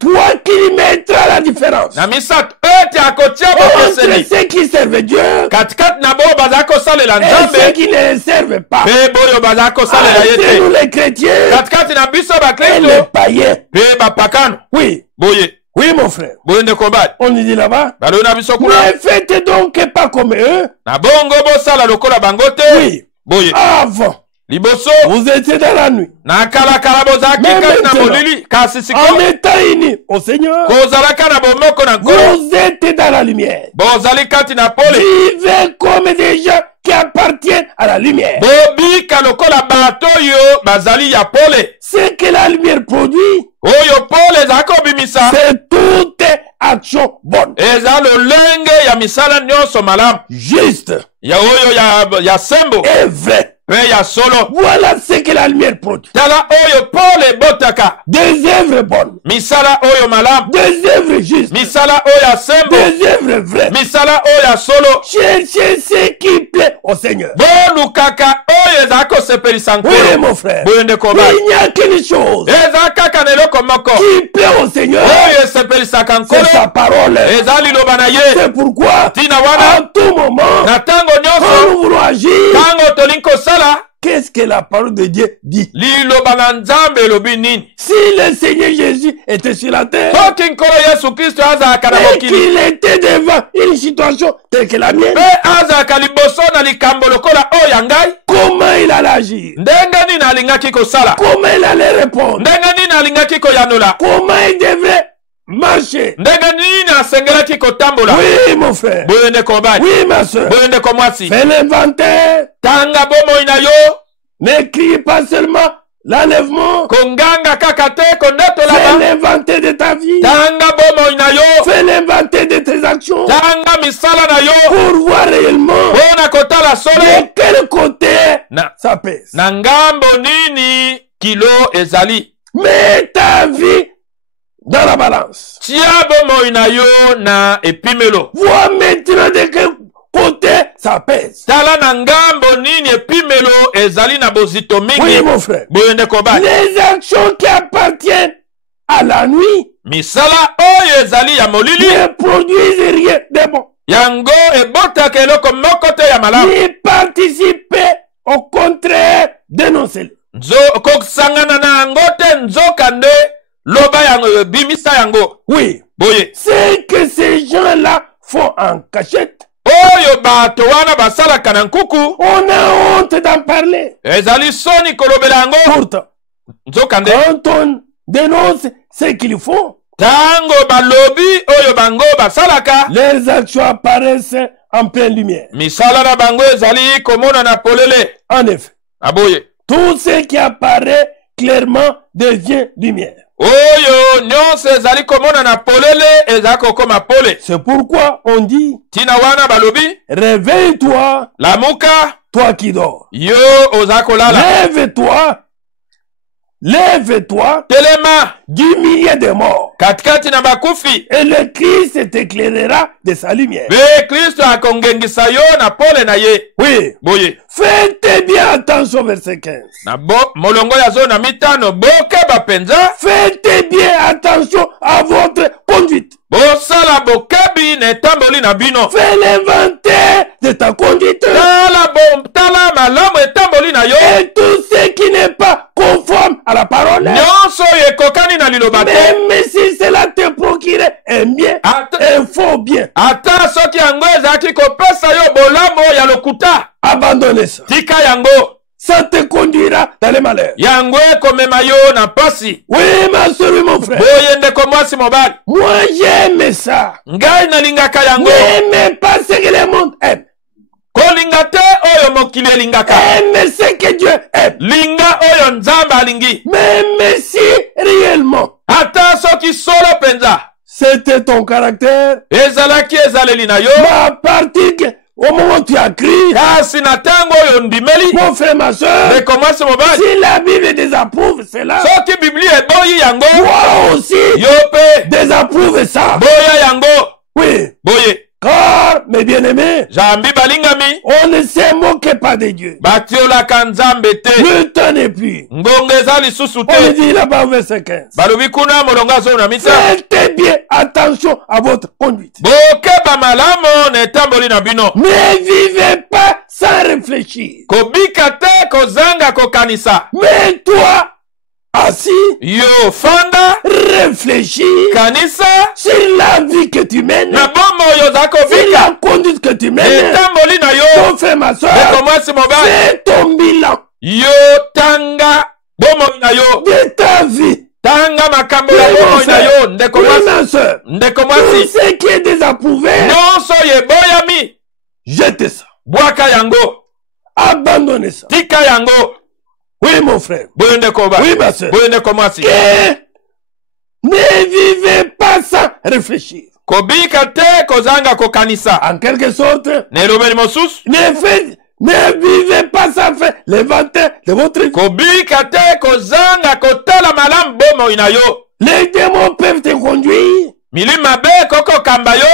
toi qui mettras la différence na misato ete akotia entre bokeseni ceux qui servent Dieu katikati na boyo bazali kosalela et ceux nzambe qui ne le servent pas. mpe boyo bazali kosalela ye Entre nous te les chrétiens katikati na biso et les bakristo païens. mpe bapakano Oui, boye oui mon frère. boye ndeko bali On dit là-bas, balobi na biso kuna ne faites donc pas comme eux. na bongo bosala lokola bango te Oui, boye avant, liboso vous étiez dans la nuit. na kalakala bozalaki Mais kati na maintenant, molili kasi En sikoyo étant unis au Seigneur, kozalaka na bomoko na nkolo vous êtes dans la lumière. bozali kati na pole Vivez comme des gens qui appartiennent à la lumière. bobika lokola bato oyo bazali ya pole Ce que la lumière produit, oyo pole ezalaki kobimisa c'est toute action bonne, eza lolenge ya misala nyonso malamu juste ya oyo ya sembo et vrai. mpe ya solo Voilà ce que la lumière produit. tala oyo pole ebotaka Des œuvres bonnes, misala oyo malamu des œuvres justes, misala oyo ya sembo des œuvres vraies. misala oyo ya solo Cherchez ce qui plaît au Seigneur. bolukaka oyo ezalaki kosepelisa Oui, nkolo mon frère. boye ndeko bali Il n'y a qu'une chose eza kaka na eloko moko qui plaît au Seigneur, oyo esepelisaka c'est nkolo sa parole. eza liloba na ye C'est pourquoi, ntina wana à tout moment, na ntango quand nyonso nous voulons agir, ntango tolingi kosala qu'est-ce que la parole de Dieu dit? liloba na nzambe elobi nini Si le Seigneur Jésus était sur la terre soki nkolo yesu kristo azalaka na et mokili qu'il était devant une situation telle que la mienne, mpe azalaka liboso na likambo lokola oyo ya ngai comment il allait agir? ndenge nini alingaki kosala Comment il allait répondre? ndenge nini alingaki koyanola Comment il devrait marcher? ndenge nini asengelaki kotambola Oui, mon frère. boye ndeko bali Oui, ma soeur. boye ndeko mwasi Fais l'inventaire. tanga bomoi na yo Ne crie pas seulement l'enlèvement. konganga kaka te Fais kondetolama l'inventaire de ta vie. tanga bomoi na yo Fais l'inventaire de tes actions tanga misala na yo pour voir réellement mpona kotala solo de quel côté ça pèse. na ngambo nini kilo ezali Mets ta vie dans la balance. tia bomoi na yo na epimelo Vois maintenant de quel côté ça pèse. tala na ngambo nini epimelo ezali na bozito Oui, mingi mon frère. boye ndeko bali Les actions qui appartiennent à la nuit misala oyo ezali ya molili ne produisent rien de bon. yango ebotaka eloko moko te ya malamu Ni participer, au contraire, dénoncez-le. kosangana na yango te nzoka nde loba yango bimisa yango Oui, boye ce que ces gens-là font en cachette, oyo bato wana basalaka na nkuku on a honte d'en parler. ezali soni kolobela yango Pourtant, nzoka nde quand on dénonce ce qu'ils font, ntango balobi oyo bango basalaka leurs actions apparaissent en pleine lumière. misala na bango ezali komonana polele En effet, aboye tout ce qui apparaît clairement devient lumière. oyo nyonso ezali komonana polele ezali kokoma pole C'est pourquoi on dit, ntina wana balobi réveille-toi, lamuka toi qui dors. yo oza kolala Lève-toi, lève-toi telema du milieu des morts. katikati na bakufi Et le Christ t'éclairera de sa lumière. mpe kristo akongengisa yo na pole na ye Oui. boye Faites bien attention, verset 15. na molongo ya zo na mitano bokeba mpenza Faites bien attention à votre conduite. bosala bokebi na etamboli na bino Fais l'inventaire de ta conduite. tala malamu etamboli na yo Et tout ce qui n'est pas conforme à la parole. nyonso oyo ekokani na liloba te Même si cela te procure un bien, Ata- un faux bien. ata soki yango ezalaki kopesa yo bolamu ya lokuta, abandonnez ça. tika yango. Ça te conduira dans les malheurs. Yango ekomema yo na pasi. Oui, ma soeur, oui, mon frère. Boye ndeko mwasi mobali. Moi, j'aime ça. Ngai nalingaka yango. N'aime pas ce que le monde aime. Kolinga te oyo mokili elingaka. Aime ce que Dieu aime. Linga oyo nzambe alingi. Même si réellement Ata soki solo penza. c'était ton caractère, Ezalaki ezaleli na yo. à partir que, au moment où tu as crié, Kasi na tango oyo ndimeli. mon frère, ma soeur, Ndeko mwasi mobali. si la Bible désapprouve cela, Soki Biblia eboyi yango. toi aussi Yo pe. désapprouve ça. Boya yango. Oui, Boye. car, mes bien-aimés, Jambi balingami. on ne se moque pas de Dieu. Batiolaka nzambe te. Le temps n'est plus. Ngongo eza lisusu On te. dit là-bas au verset 15. Balobi kuna molongo azomi na mita. Faites bien attention à votre conduite. Bokeba malamu na etamboli na bino. Ne vivez pas sans réfléchir. Kobika te kozanga kokanisa. Mais toi, assis, Yo fanda. réfléchis Kanisa. sur la vie que tu mènes, Na bombo oyo za sur kobika. la conduite que tu mènes. Etamboli na yo. Ton frère, ma soeur, Ndeko mwasi mobali. fais ton bilan Yo tanga bomoi na yo. de ta vie. Tanga makambo ya bomoi na yo. Ndeko Oui, mwasi. ma soeur, Ndeko tout mwasi. ce qui est désapprouvé, Nyonso yeboyami. jetez ça. Bwaka yango. Abandonnez ça. Tika yango. Oui, mon frère. Boye ndeko ba. Oui, ma soeur. Boye ndeko mwasi. Et ne vivez pas sans réfléchir. Kobika te kozanga kokanisa. En quelque sorte, Nelobeli mosusu. ne vivez pas sans faire l'inventaire de votre vie. Kobika te kozanga kotala malamu bomoi na yo. Les démons peuvent te conduire Milima be koko kamba yo.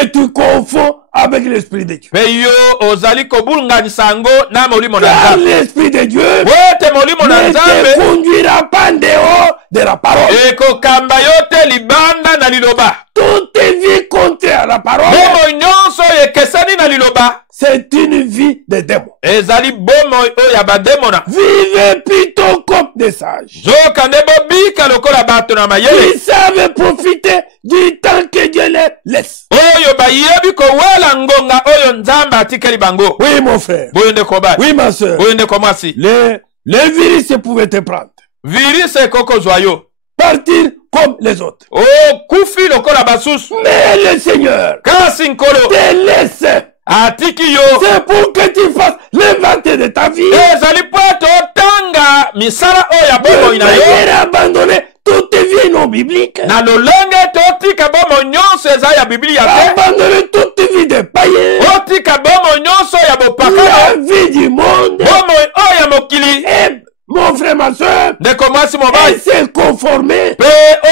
et tu confonds avec l'Esprit de Dieu. Pe yo ozali kobulunganisa yango na molimo na Car nzambe. l'Esprit de Dieu Wote molimo na ne te nzambe. conduira pas en dehors de la parole. Ekokamba yo te libanda na liloba. Toute vie contraire à la parole, Bomoi nyonso ekesani na liloba. c'est une vie de démons. Ezali bomoi oyo ya bademona. Vivez plutôt comme des sages. Zoka nde bobika lokola bato na mayele. Ils savent profiter du temps que Dieu les laisse. Oyo bayebi kowela ngonga oyo nzambe atikeli bango. Oui, mon frère. Boye ndeko bali. Oui, ma soeur. Boye ndeko mwasi. Les virus pouvaient te prendre. Virus ekokozwa yo. Partir comme les autres. Okufi lokola basusu. Mais le Seigneur Kasi nkolo. te laisse. Atiki yo. C'est pour que tu fasses l'inventaire de ta vie. Ezali po totanga misala oyo ya bomoi De na yo. manière abandonner toute vie non biblique. Na lolenge totika bomoi nyonso eza ya biblia te. Abandonner toute vie de païens. Otika bomoi nyonso ya La bopakano. vie du monde. Bomoi oyo ya mokili. Et mon frère, ma soeur, Ndeko mwasi et mobali. se conformer Pe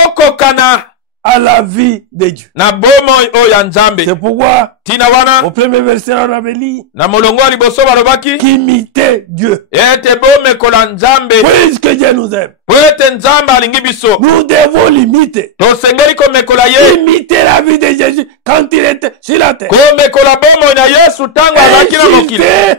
okokana à la vie de Dieu. na bomoi oyo ya nzambe. C'est pourquoi, Tina wana au premier verset, on avait lu na molongo ya liboso balobaki qu'imiter Dieu. ete bomekola nzambe Puisque Dieu nous aime, po ete nzambe alingi biso nous devons l'imiter. tosengeli komekola ye Imiter la vie de Jésus quand il était sur la terre. komekola bomoi na yesu ntango azalaki na mokili Insulter,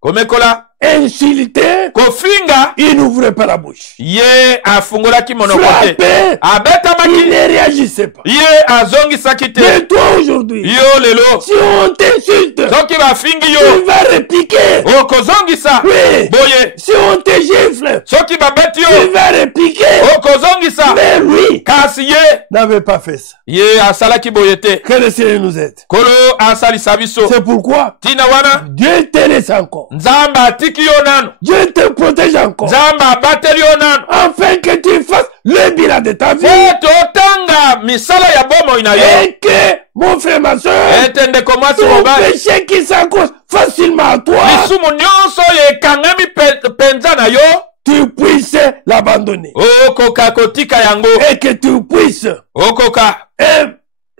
komekola insulter, kofinga il n'ouvrait pas la bouche. ye afungolaki monoko te Frapper, il abetamaki ne réagissait pas. ye azongisaki te Mais toi aujourd'hui, yo lelo si on t'insulte, soki bafingi tu yo vas répliquer. okozongisa Oui, boye si on te gifle, soki babeti tu yo vas répliquer. okozongisa Mais lui kasi ye n'avait pas fait ça. ye asalaki boye te Que le Seigneur nous aide. kolo asalisa biso C'est pourquoi tina wana Dieu te laisse encore. nzambe atiki yo nano Dieu te protège encore. nzambe abateli yo nano Afin que tu fasses le bilan de ta vie. po totanga misala ya bomoi na yo Et que, mon frère, ma soeur, ete ndeko mwasi ton mobali péché qui s'accroche facilement à toi, lisumu nyonso oyo ekangami penza na yo tu puisses l'abandonner. okoka kotika yango Et que tu puisses okoka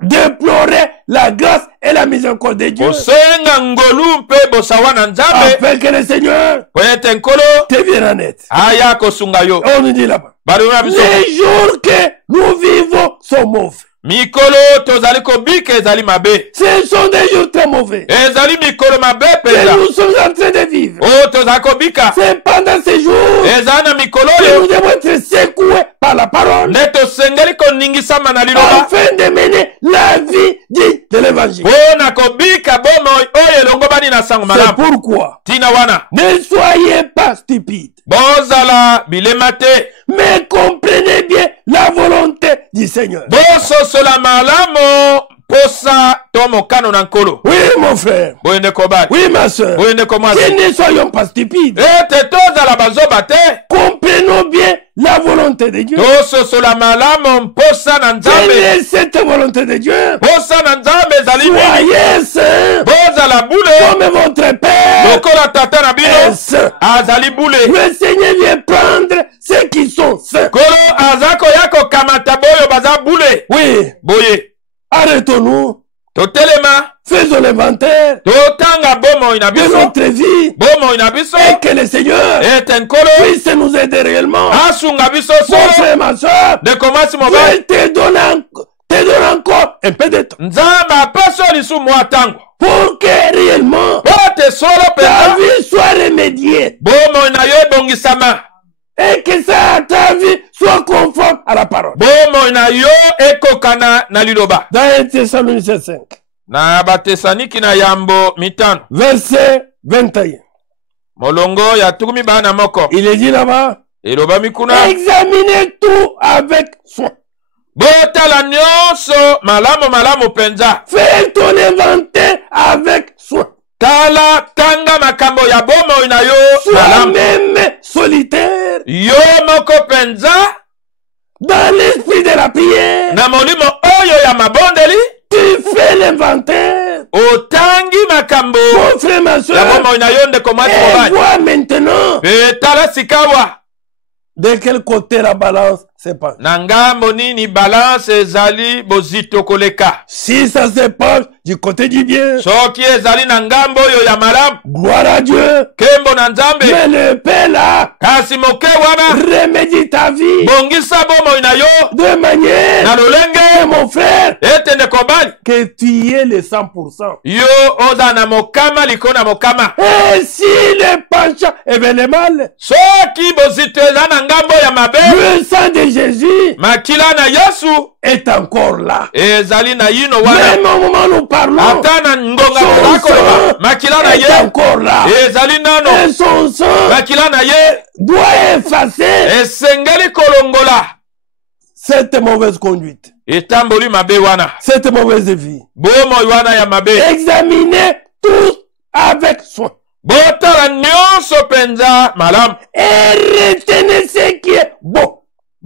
déplorer la grâce et la miséricorde de Dieu. kosenga ngolu mpe bosawa na nzambe Afin que le Seigneur po ete nkolo te vienne en aide. aya kosunga yo On nous dit là-bas. balobi na biso Les jours que nous vivons sont mauvais. mikolo tozali kobika ezali mabe Ce sont des jours très mauvais. ezali mikolo mabe Que mpenza nous sommes en train de vivre. oyo tozali kobika C'est pendant ces jours ezali na mikolo que oyo nous devons être secoués par la parole. nde tosengeli koningisama na liloba Afin de mener la vie digne de l'évangile. Pona kobika bomoi oyo elongobani na sango C'est malamu. pourquoi Tina wana. ne soyez pas stupides, Bozala bilema te. mais comprenez bien la volonté du Seigneur. Bososola malamu posa to mokano na nkolo. Oui, mon frère. Boyende kobali. Oui, ma soeur. Boyende komwasi. Que ne soyons pas stupides. Ete tozala bazoba te. Comprenons bien la volonté de Dieu. Tososola malamu posa na Quelle nzambe. est cette volonté de Dieu? Posa na nzambe ezali nini? Soyez saints Bozala bule. comme votre Père Lokola tata na est bino. saint. Azali bule. Le Seigneur vient prendre ceux qui sont saints. Kolo aza koya kokamata boyo baza bule. Oui, Boye. arrêtons-nous. Totelema. Faisons l'inventaire Totanga bomoi na de biso. notre vie Bomoi na biso. et que le Seigneur Ete nkolo. puisse nous aider réellement. Asunga biso Mon solo. frère, ma soeur, De komasi mobali. Dieu te donne encore un peu de temps Nzambe apeso lisu mwa tango. pour que réellement Pote solo ta pesa. vie soit remédiée Bomoi na yo ebongisama. et que ta vie soit conforme à la parole. Bomoi na yo ekokana na liloba. Dans 1 Thessaloniciens 5, Na batesaniki na yambo mitano. verset 21, Molongo ya tukumi bana moko. il est dit là-bas, Eloba mikuna. examinez tout avec soin. Botala nyonso malamu penza. Fais ton inventaire avec soin. Tala tanga makambo ya bomoi na yo Sois malamu. même solitaire Yo moko penza. dans l'esprit de la prière. Na molimo oyo ya mabondeli. Tu fais l'inventaire. Otangi makambo. Mon frère, ma Ya soeur, bomoi na yo ndeko mwasi et mobali. vois maintenant Pe tala sikawa. de quel côté la balance se penche. Na ngambo nini balance ezali bozito koleka. Si ça se penche du côté du bien, Soki ezali na ngambo oyo ya malamu. gloire à Dieu. Kembo na nzambe. Mais le Père là Kasi moke wana. remédie ta vie Bongisa bomoi na yo. de manière, Na lolenge. mon frère, Ete ndeko bali. que tu aies le 100%. Yo oza na mokama liko na mokama. Et si le penchant est bien le mal, Soki bozito eza na ngambo ya mabe. le sang de Jésus Makila na Yesu. est encore là. Ezali na yino wana. Même au moment où nous parlons, Ata na ngonga son koloba. sang Makila na est ye. encore là. Ezali nano. Et son sang Makila na ye. doit effacer Esengeli kolongola. cette mauvaise conduite, Etamboli mabe wana. cette mauvaise vie. Bomoi wana ya mabe. Examinez tout avec soin Botala nyonso penza malamu. et retenez ce qui est bon.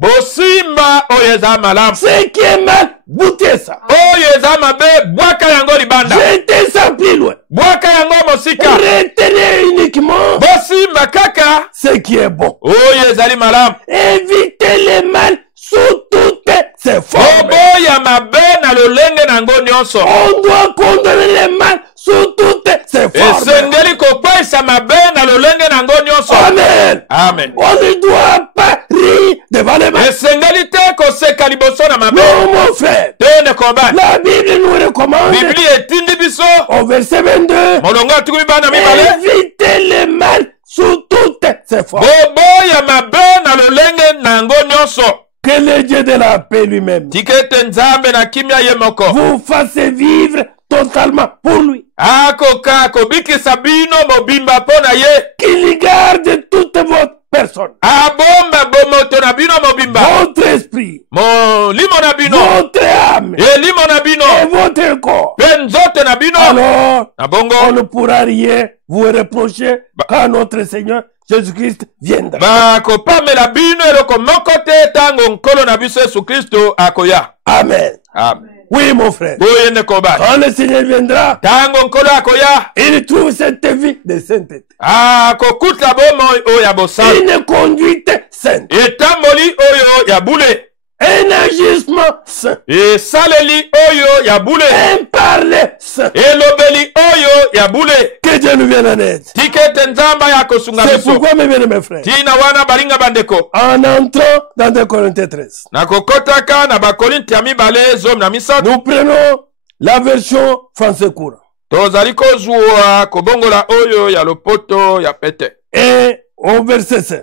Bosimba oyo eza malamu. Ce qui est mal, goûtez ça. Oyo eza mabe bwaka yango libanda. Jetez ça plus loin. Bwaka yango mosika. Retenez uniquement Bosimba kaka ce qui est bon. oyo ezali malamu. Évitez le mal sous toutes ses formes. Boboya mabe na lolenge nango nyonso. On doit condamner le mal sous toutes ses formes. Esengeli kokwesa mabe na lolenge nango nyonso. Amen. Amen. On ne doit pas rire devant le mal. Esengeli te koseka liboso na mabe. Non, mon frère. Tene kombani. La Bible nous recommande Bibli etindi biso. au verset 22. Molongo atukumi bana mibale. Évitez le mal sous toutes ses formes. Boboya mabe na lolenge nango nyonso. Que le Dieu de la paix lui-même Tikete nzambe na kimia ye moko. vous fasse vivre totalement pour lui. Akoka kobikisa bino mobimba mpo na ye. Qu'il garde toute votre personne, Abomba bomoto na bino mobimba. votre esprit, Molimo na bino. votre âme Elimo na bino. et votre corps. Pe nzoto na bino. Alors, Na bongo. on ne pourra rien vous reprocher quand notre Seigneur Jésus-Christ viendra. Bakopamela bino eloko moko te tango nkolo na biso Yesu Kristo akoya. Amen. Amen. Oui, mon frère. Boye nekobali. Quand le Seigneur viendra, Tango nkolo akoya. il trouve cette vie de sainteté. Akokuta bomoi oyo ya bosala. Une conduite sainte. Etamboli oyo ya bule. Un agissement saint. Esaleli oyo ya bule. Un parler saint. Elobeli oyo ya bule. Que Dieu nous vienne en aide. Tikete nzamba ya kosunga C'est biso. pourquoi, mes bien-aimés frères, Tina wana balinga bandeko. en entrant dans 2 Corinthiens 13, Na kokotaka na bakorinti ya mibale zomi na misato. nous prenons la version français courant. Tozali kozwa kobongola oyo ya lopoto ya pete. Et au verset 5.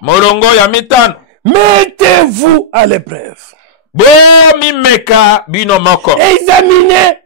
Molongo ya mitano. Mettez-vous à l'épreuve. Bo mimeka bino moko. Examinez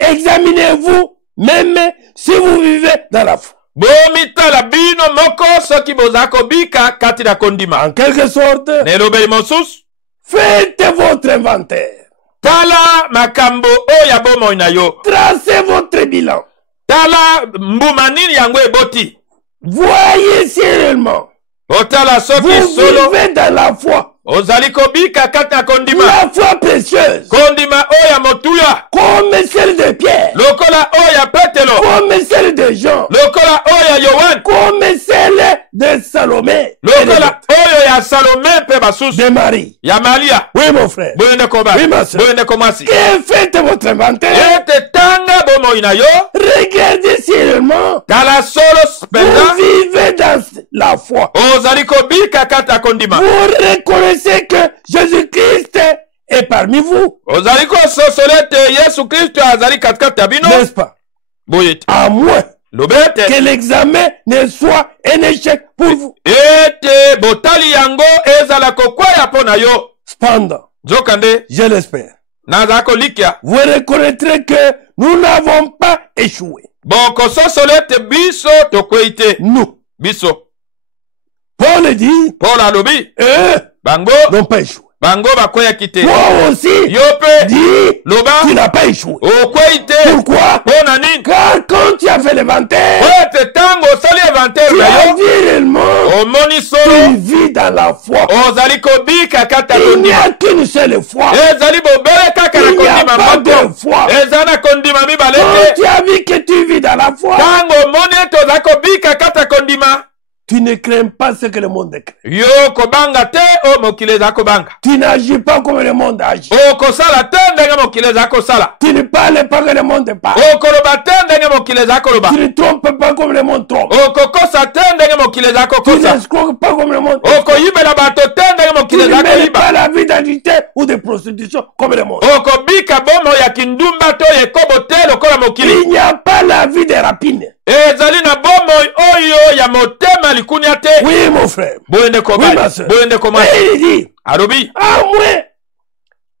examinez-vous même si vous vivez dans la foi. Bomitala bino moko soki bozako bika kati na kondima. En quelque sorte, Nelobeli mosusu. faites votre inventaire. Tala makambo oya bomoi na yo. Tracez votre bilan. Tala mbuma nini yango eboti. Voyez si réellement Otala soki vous solo. vivez dans la foi. Ozali kobika kati na kondima. La foi précieuse. Kondima oya motuya. Comme celle de Pierre. Lokola oya Petelo. Comme celle de Jean. Lokola oya Yohane. Comme celle de Salomé. Lokola oyo ya Salome pe basusu. De Marie. Ya Maria. Oui, mon frère. Boyende koba. Oui, ma soeur. Boyende komasi. Que faites votre inventaire. Ete tanga bomoi na yo. Regardez si réellement Tala solo spenza. vous vivez dans la foi. Ozali kobika kati na kondima. Vous reconnaissez que Jésus-Christ est parmi vous. Ozali kososolete Yesu Kristo azali katikati ya bino. N'est-ce pas? Boyete. À moins Lobete. que l'examen ne soit un échec pour vous. Ete botali yango ezala kokwaya po na yo. Cependant, Zokande. je l'espère, Naza kolikia. vous reconnaîtrez que nous n'avons pas échoué. Boko sosolete biso tokweite. Nous, Biso. Paul dit, Paul alobi. eux Bango. n'ont pas échoué. Bango bakwea kite. Toi aussi, Yope. dis, Loba. tu n'as pas échoué. Okweite. Pourquoi? Pona nini. Car quand tu as fait l'inventaire, Wete tango osali inventaire tu na as yo. vu réellement Omoni tu solo. vis dans la foi. Ozali kobika kata Il n'y kondima. a qu'une seule foi. Ezali bobele kaka na Il n'y a kondima pas moko. de foi. Eza na kondima Quand mibalete. tu as vu que tu vis dans la foi, Tango omoni ete oza kobika kata kondima. tu ne crains pas ce que le monde craint. Yo kobanga te o mokili eza kobanga. Tu n'agis pas comme le monde agit. Okosala te ndenge mokili eza kosala. Tu ne parles pas comme le monde parle. Okoloba te ndenge mokili eza koloba. Tu ne trompes pas comme le monde trompe. Okokosa te ndenge mokili eza Tu kokosa. n'escroques pas comme le monde escroque. Okoyibela bato te ndenge Tu mokili ne eza mènes koyiba. pas la vie d'adultère ou de prostitution comme le monde. Okobika bomo ya kindumba to yekobo te lokola mokili. Il n'y a pas la vie de rapine. Ezali na bomoi oyo ya motema likunia te. Oui, mon frère. Boyende Oui, kobali. ma soeur. Boyende komasi. Et il dit, Alobi.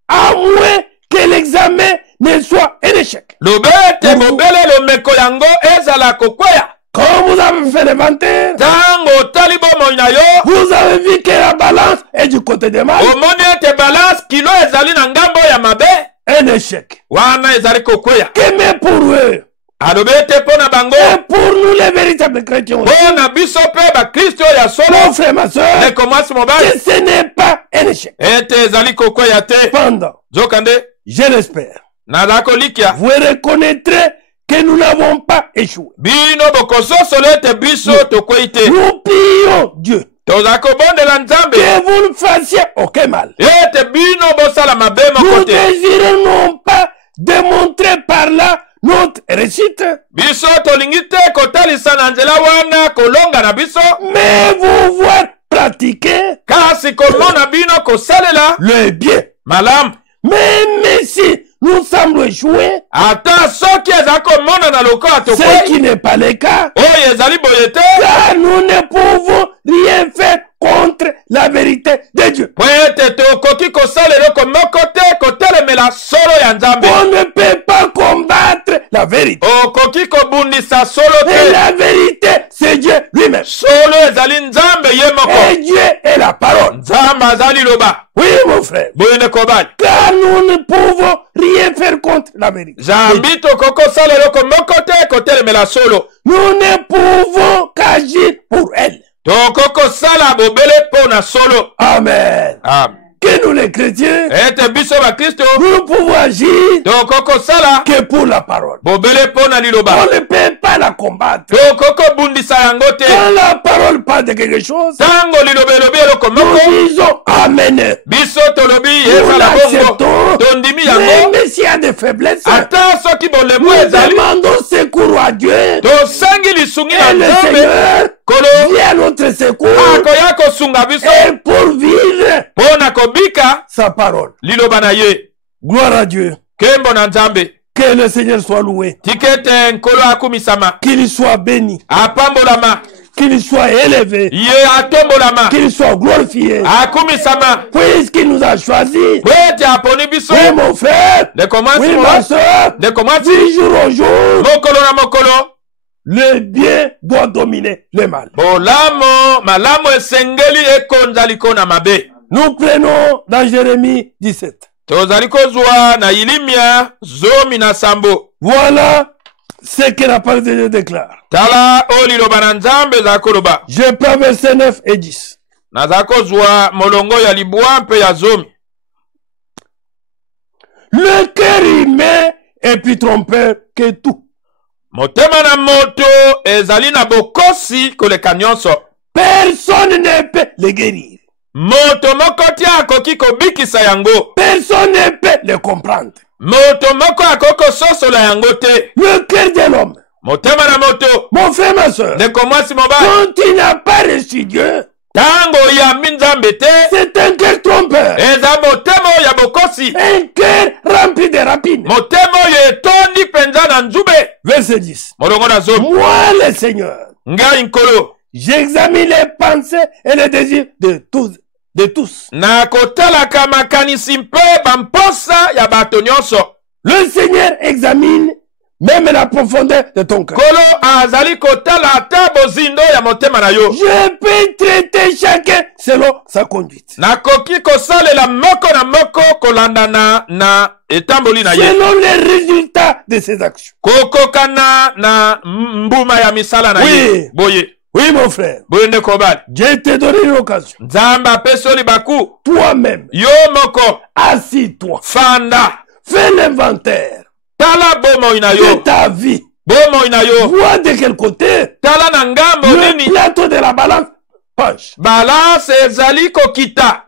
à moins que l'examen ne soit un échec. Lobete mobele lomeko yango ezala kokweya. Quand vous avez fait l'inventaire, Tango tali bomoi na yo. vous avez vu que la balance est du côté des mal. Omoni ete balance kilo ezali na ngambo ya mabe. Un échec. Wana ezali kokweya. Que mais pour eux, Alobete pona bango. et pour nous les véritables chrétiens aussi, Pona biso pe ba Kristo ya mon solo. frère, ma soeur, Ne komasi mobali. que ce n'est pas un échec. Ete ezali kokweya te. Cependant, Zokande. je l'espère, Naza kolikia. vous reconnaîtrez que nous n'avons pas échoué. Bino bokoso solo ete biso tokweite. Nous prions Dieu Toza kobondela nzambe. que vous ne fassiez aucun mal. Ete bino bosala mabe Nous mokote. désirons non pas démontrer par là notre réussite, Biso tolingi te kotalisa na nzela wana kolonga na biso. mais vous voir pratiquer Kasi komona bino kosalela le bien. malamu. Même si nous semblons échouer, Ata soki eza komona na lokola ce tokwei. qui n'est pas le cas, Oyo ezali boye te. car nous ne pouvons rien faire contre la vérité de Dieu. Po ete tokoki kosala eloko moko te kotelemela solo ya nzambe. On ne peut pas combattre la vérité. Okoki kobundisa solo Et te. la vérité, c'est Dieu lui-même. Solo ezali nzambe ye Et moko. Dieu est la parole. Nzambe azali loba. Oui, mon frère. Boyende kobali. Car nous ne pouvons rien faire contre la vérité. Zambi tokoko sala eloko moko te kotelemela solo. Nous ne pouvons qu'agir pour elle. Tokoko sala bobele po na solo. Amen. Amen. Que nous les chrétiens, Ete biso ba Kristo. nous ne pouvons agir Tokoko sala que pour la parole. bobele po na liloba. On ne peut pas la combattre. Tokoko bundisa yango te. Quand la parole parle de quelque chose, Tango lilobelobi eloko moko. nous disons Amen. Biso tolobi Nous ezala bongo. l'acceptons. Tondimi yango. Même s'il y a des faiblesses, Ata soki bolemu nous ezali. demandons secours à Dieu. Tosengi lisungi na Et le nzambe. Seigneur Kolo vient à notre secours akoya kosunga biso. et pour vivre Mpo na kobika sa parole. liloba na ye. Gloire à Dieu. Kembo na nzambe. Que le Seigneur soit loué. Tikete nkolo akumisama. Qu'il soit béni. Apambolama. qu'il soit élevé, ye atombolama qu'il soit glorifié, akumisama puisqu'il nous a choisis. bwete aponi biso Oui, mon frère. ndeko mwasi Oui, ma mola soeur. ndeko mwasi Du jour au jour, mokolo na mokolo le bien doit dominer le mal. bolamo malamu esengeli ekonza liko na mabe. Nous prenons dans Jérémie 17. tozali kozwa na Ilimia 17. Voilà ce que la parole de Dieu déclare. tala oyo liloba na nzambe ezala koloba. Je prends verset 9 et 10. nazala kozwa molongo ya libwa mpe ya 10. Le cœur humain est plus trompeur que tout. motema na moto ezali na bokosi koleka nyonso. Personne ne peut le guérir. moto moko te akoki kobikisa yango. Personne ne peut le comprendre. moto moko akoki kososola yango te. Le cœur de l'homme. motema na moto. Mon frère, ma soeur. ndeko mwasi mobali. Quand il n'a pas reçu Dieu, tango oyambi nzambe te. c'est un cœur trompeur. eza motema oyo ya bokosi. Un cœur rempli de rapines. motema oyo etondi mpenza na nzube. Verset 10. molongo na 10. Moi, le Seigneur, ngai nkolo j'examine les pensées et les désirs de tous. nakotalaka makanisi mpe bamposa ya bato nyonso. Le Seigneur examine même la profondeur de ton cœur. nkolo azali kotala ata bozindo ya motema na yo. Je peux traiter chacun selon sa conduite. nakoki kosalela moko na moko kolandana na etamboli na ye. Selon les résultats de ses actions. kokokana na mbuma ya misala na ye. Oui. boye Oui, mon frère. boye ndeko bali. Je te donne une occasion. nzambe apesi yo libaku. Toi-même, yo moko assis-toi. fanda. Fais l'inventaire tala bomoi na de yo. ta vie. bomoi na yo. Vois de quel côté tala na ngambo le nini plateau de la balance penche. balance ezali kokita.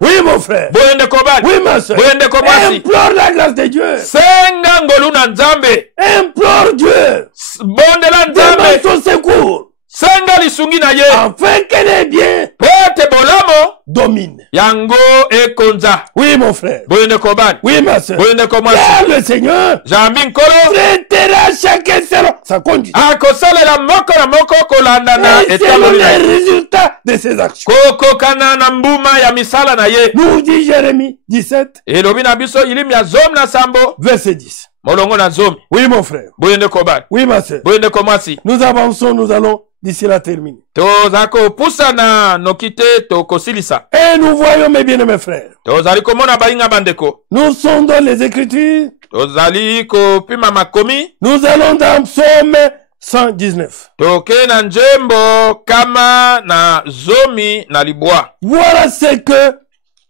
Oui, mon frère. boye ndeko bali. Oui, ma soeur. boye ndeko mwasi. Implore la grâce de Dieu. senga ngolu na nzambe. Implore Dieu. bondela Demande nzambe. son secours. senga lisungi na ye. Afin que les biens po ete bolamo dominent. yango ekonza. Oui, mon frère. boye ndeko bali. Oui, ma soeur. boye ndeko mwasi. Car le Seigneur jambi nkolo traitera chacun selon sa conduite. akosalela moko na moko kolanda na Et selon etamboli na les ye. résultats de ses actions. kokokana na mbuma ya misala na ye. Nous dit Jérémie 17, elobi na biso Ilimia 17. verset 10. molongo na 10. Oui, mon frère. boye ndeko bali. Oui, ma soeur. boye ndeko mwasi. Nous avançons, nous allons d'ici là terminer. tozali kopusana noki te tokosilisa. Et nous voyons, mes bien-aimés frères, tozali komona bayinga bandeko. nous sommes dans les Écritures. tozali kopima makomi. Nous allons dans Psaume 119. toke na njembo kama na 10. Voilà ce que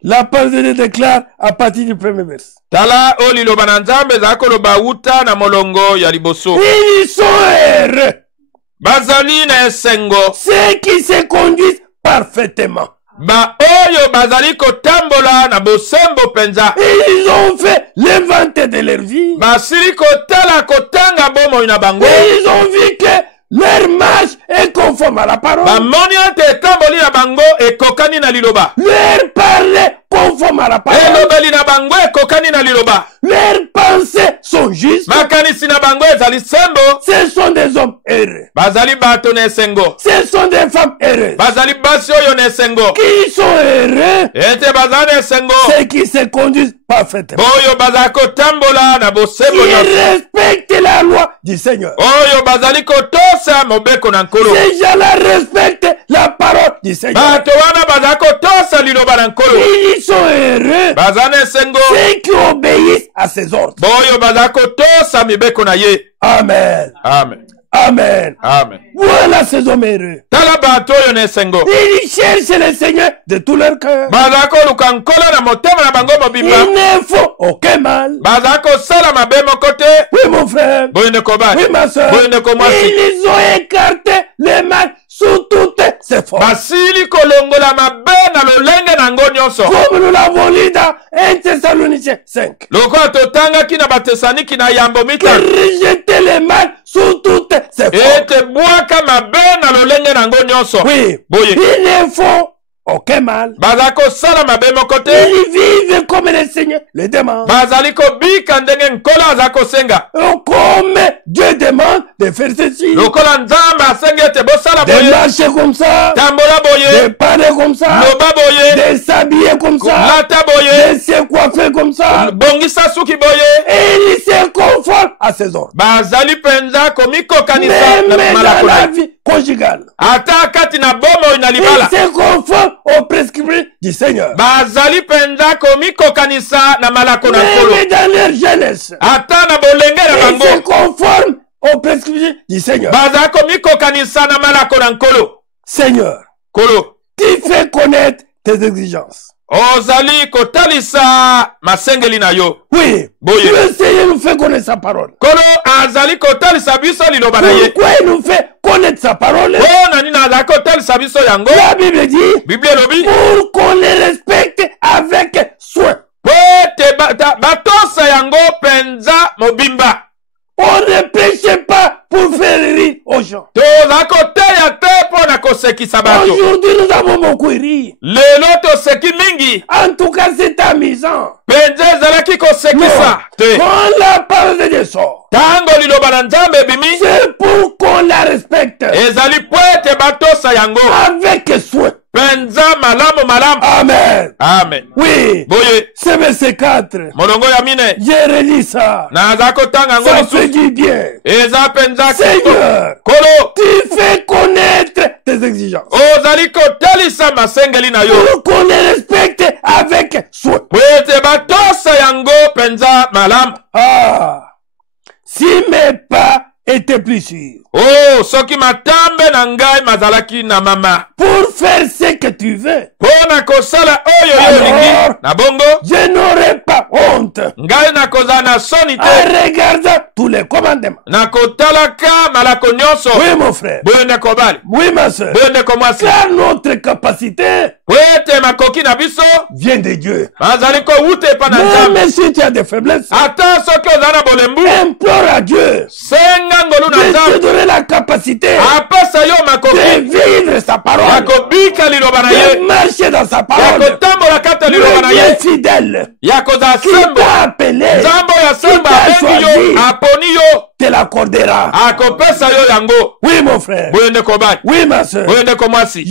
la parole de Dieu déclare à partir du premier verset. tala oyo liloba na nzambe ezali koloba wuta na molongo ya liboso. Ils sont heureux, bazali na esengo ceux qui se conduisent parfaitement. baoyo bazali kotambola na bosembo mpenza. Ils ont fait l'inventaire de leur vie. basili kotala kotanga bomoi na bango. Ils ont vu que leur marche est conforme à la parole. bamoni ete etamboli na bango ekokani na liloba. Leur parler conforme à la parole. elobeli na bango ekokani na liloba. Leurs pensées sont justes. makanisi na bango ezali sembo. Ce sont des hommes heureux. bazali bato na esengo. Ce sont des femmes heureuses. bazali basi oyo na esengo. Qui sont heureux? ete bazali na esengo. Ceux qui se conduisent parfaitement. oyo bazali kotambola na bosembo Qui nyonso. respectent la loi du Seigneur. oyo bazali kotosa mobeko na nkolo. Ces gens-là respectent la parole du Seigneur. bato wana bazali kotosa liloba na nkolo. Ils sont heureux. bazali na esengo. Ceux qui obéissent à ses ordres. boyo bazali kotosa mibeko na ye. Amen. amen. Amen. amen. Voilà ces hommes heureux. tala bato oyo na esengo. Ils cherchent le Seigneur de tout leur cœur. bazali koluka nkolo na motema na bango mobimba. Il ne faut aucun mal. bazali kosala mabe moko te. Oui, mon frère. boyo ndeko bali. Oui, ma soeur. boyo ndeko mwasi. Ils ont écarté le mal sous toutes ses formes. basili kolongola mabe na lolenge na ngo nyonso. Comme nous l'avons lu dans 1 Thessaloniciens 5. lokola totangaki na batesaniki na yambo Que mitano. rejeter le mal sous toutes ses formes. ete bwaka mabe na lolenge na ngo nyonso. Oui. boye Il ne faut aucun mal. bazali kosala mabe moko te, Ils vivent comme le Seigneur le demande. bazali kobika ndenge nkolo azali kosenga, Comme Dieu demande de faire ceci, lokola nzambe asengi ete bosala de boye, marcher comme ça, tambola de boye, parler comme ça, loba boye, de s'habiller comme ça, lata boye, de se coiffer comme ça. bongisa suki boye, Et il se conforme à ses ordres. bazali penza komikokanisa Même na dans malako na la ye. vie conjugale, Ata kati na bomoi na il libala, se conforme aux prescriptions du Seigneur. bazali penza komikokanisa na malako na nkolo. Même dans leur jeunesse, Ata na bolenge na il se bango, conforme aux prescriptions du Seigneur. bazali komikokanisa na malako na nkolo. Seigneur, Kolo, tu fais connaître tes exigences. ozali kotalisa masengeli na yo. Oui, Boye. le Seigneur nous fait connaître sa parole. Kolo azali kotalisa biso liloba na ye. Pourquoi il nous fait connaître sa parole? Mpona nini azali kotalisa biso yango? La Bible dit, Bible elobi pour qu'on les respecte avec soin. po ete batosa yango penza mobimba. On ne prêche pas pour faire rire aux gens. Tozali koteya te mpona kosekisa bato. Aujourd'hui, nous avons beaucoup ri. Lelo toseki mingi, En tout cas, c'est amusant. penza ezalaki kosekisa te. Quand la parole de Dieu sort, Tango liloba na nzambe ebimi, c'est pour qu'on la respecte ezali po ete batosa yango avec soin. penza malamu malamu. Amen. Amen. Oui, Boye, c'est verset 4. molongo ya mine, J'ai relis ça. naza kotanga yango Ça fait lisusu. du bien. Eza penza Seigneur, kolo, tu fais connaître tes exigences. ozali kotalisa masengeli na yo. Pour qu'on les respecte avec soin. Po ete batosa yango penza malamu. Ah, si mes pas étaient plus sûrs, Oh, soki matambe na ngai mazalaki na mama. pour faire ce que tu veux, Pona kosala oyo yo Alors? olingi, na bongo, je n'aurai pas honte ngai nakozala na soni en te. regardant tous les commandements. Nakotalaka malako nyonso. Oui, mon frère. Boye ndeko mobali, Oui, ma soeur. boye ndeko mwasi. Car notre capacité Po ete makoki na biso vient de Dieu. bazali kowuta epa na nzambe. Même si tu as des faiblesses, Ata soki ozala na bolembu, implore à Dieu senga ngolu na de te nzambe donner la capacité apesa yo de makoki vivre sa ya parole, kobika liloba na de ye, marcher dans sa ya parole. kotambola kati ya liloba na Le ye, Dieu fidèle ya kozala qui sembo. t'a appelé Nzambe oyo asemba Qui t'a abengi yo, choisi. aponi yo, te l'accordera. akopesa yo yango. Oui, mon frère. Boye ndeko mobali, Oui, ma soeur. boye ndeko mwasi.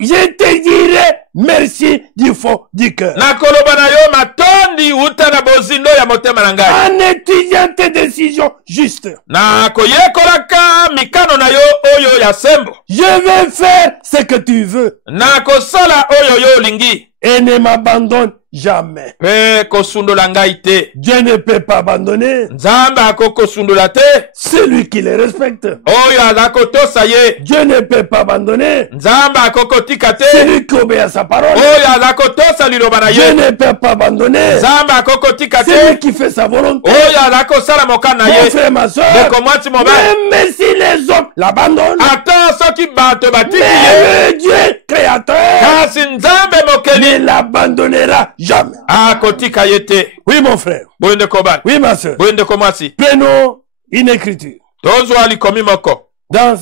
Je te dirai merci du fond du cœur. Nakoloba na yo matondi uta na bozindo ya motema na ngai. En étudiant tes décisions justes, Nakoyekolaka mikano na yo oyo ya sembo. je vais faire ce que tu veux Nakosala oyo yo olingi. et ne m'abandonne jamais. Mpe kosundola ngai te. Dieu ne peut pas abandonner Nzambe akokosundola te. celui qui les respecte. Oyo aza kotosa ye. Dieu ne peut pas abandonner Nzambe akokotika te. celui qui obéit à sa parole. Oyo aza kotosa liloba na Dieu ye. ne peut pas abandonner Nzambe akokotika celui te. qui fait sa volonté. Oyo aza kosala mokano na Mon ye. frère, ma soeur, Ndeko mwasi mobali, même si les hommes l'abandonnent, ata soki bato batiki ye, mais le Dieu créateur kasi nzambe mokeli ne l'abandonnera jamais. akotika ye te. Oui, mon frère. Boye ndeko mobali, Oui, ma soeur. boye ndeko mwasi, Prenons une écriture tozwa likomi moko dans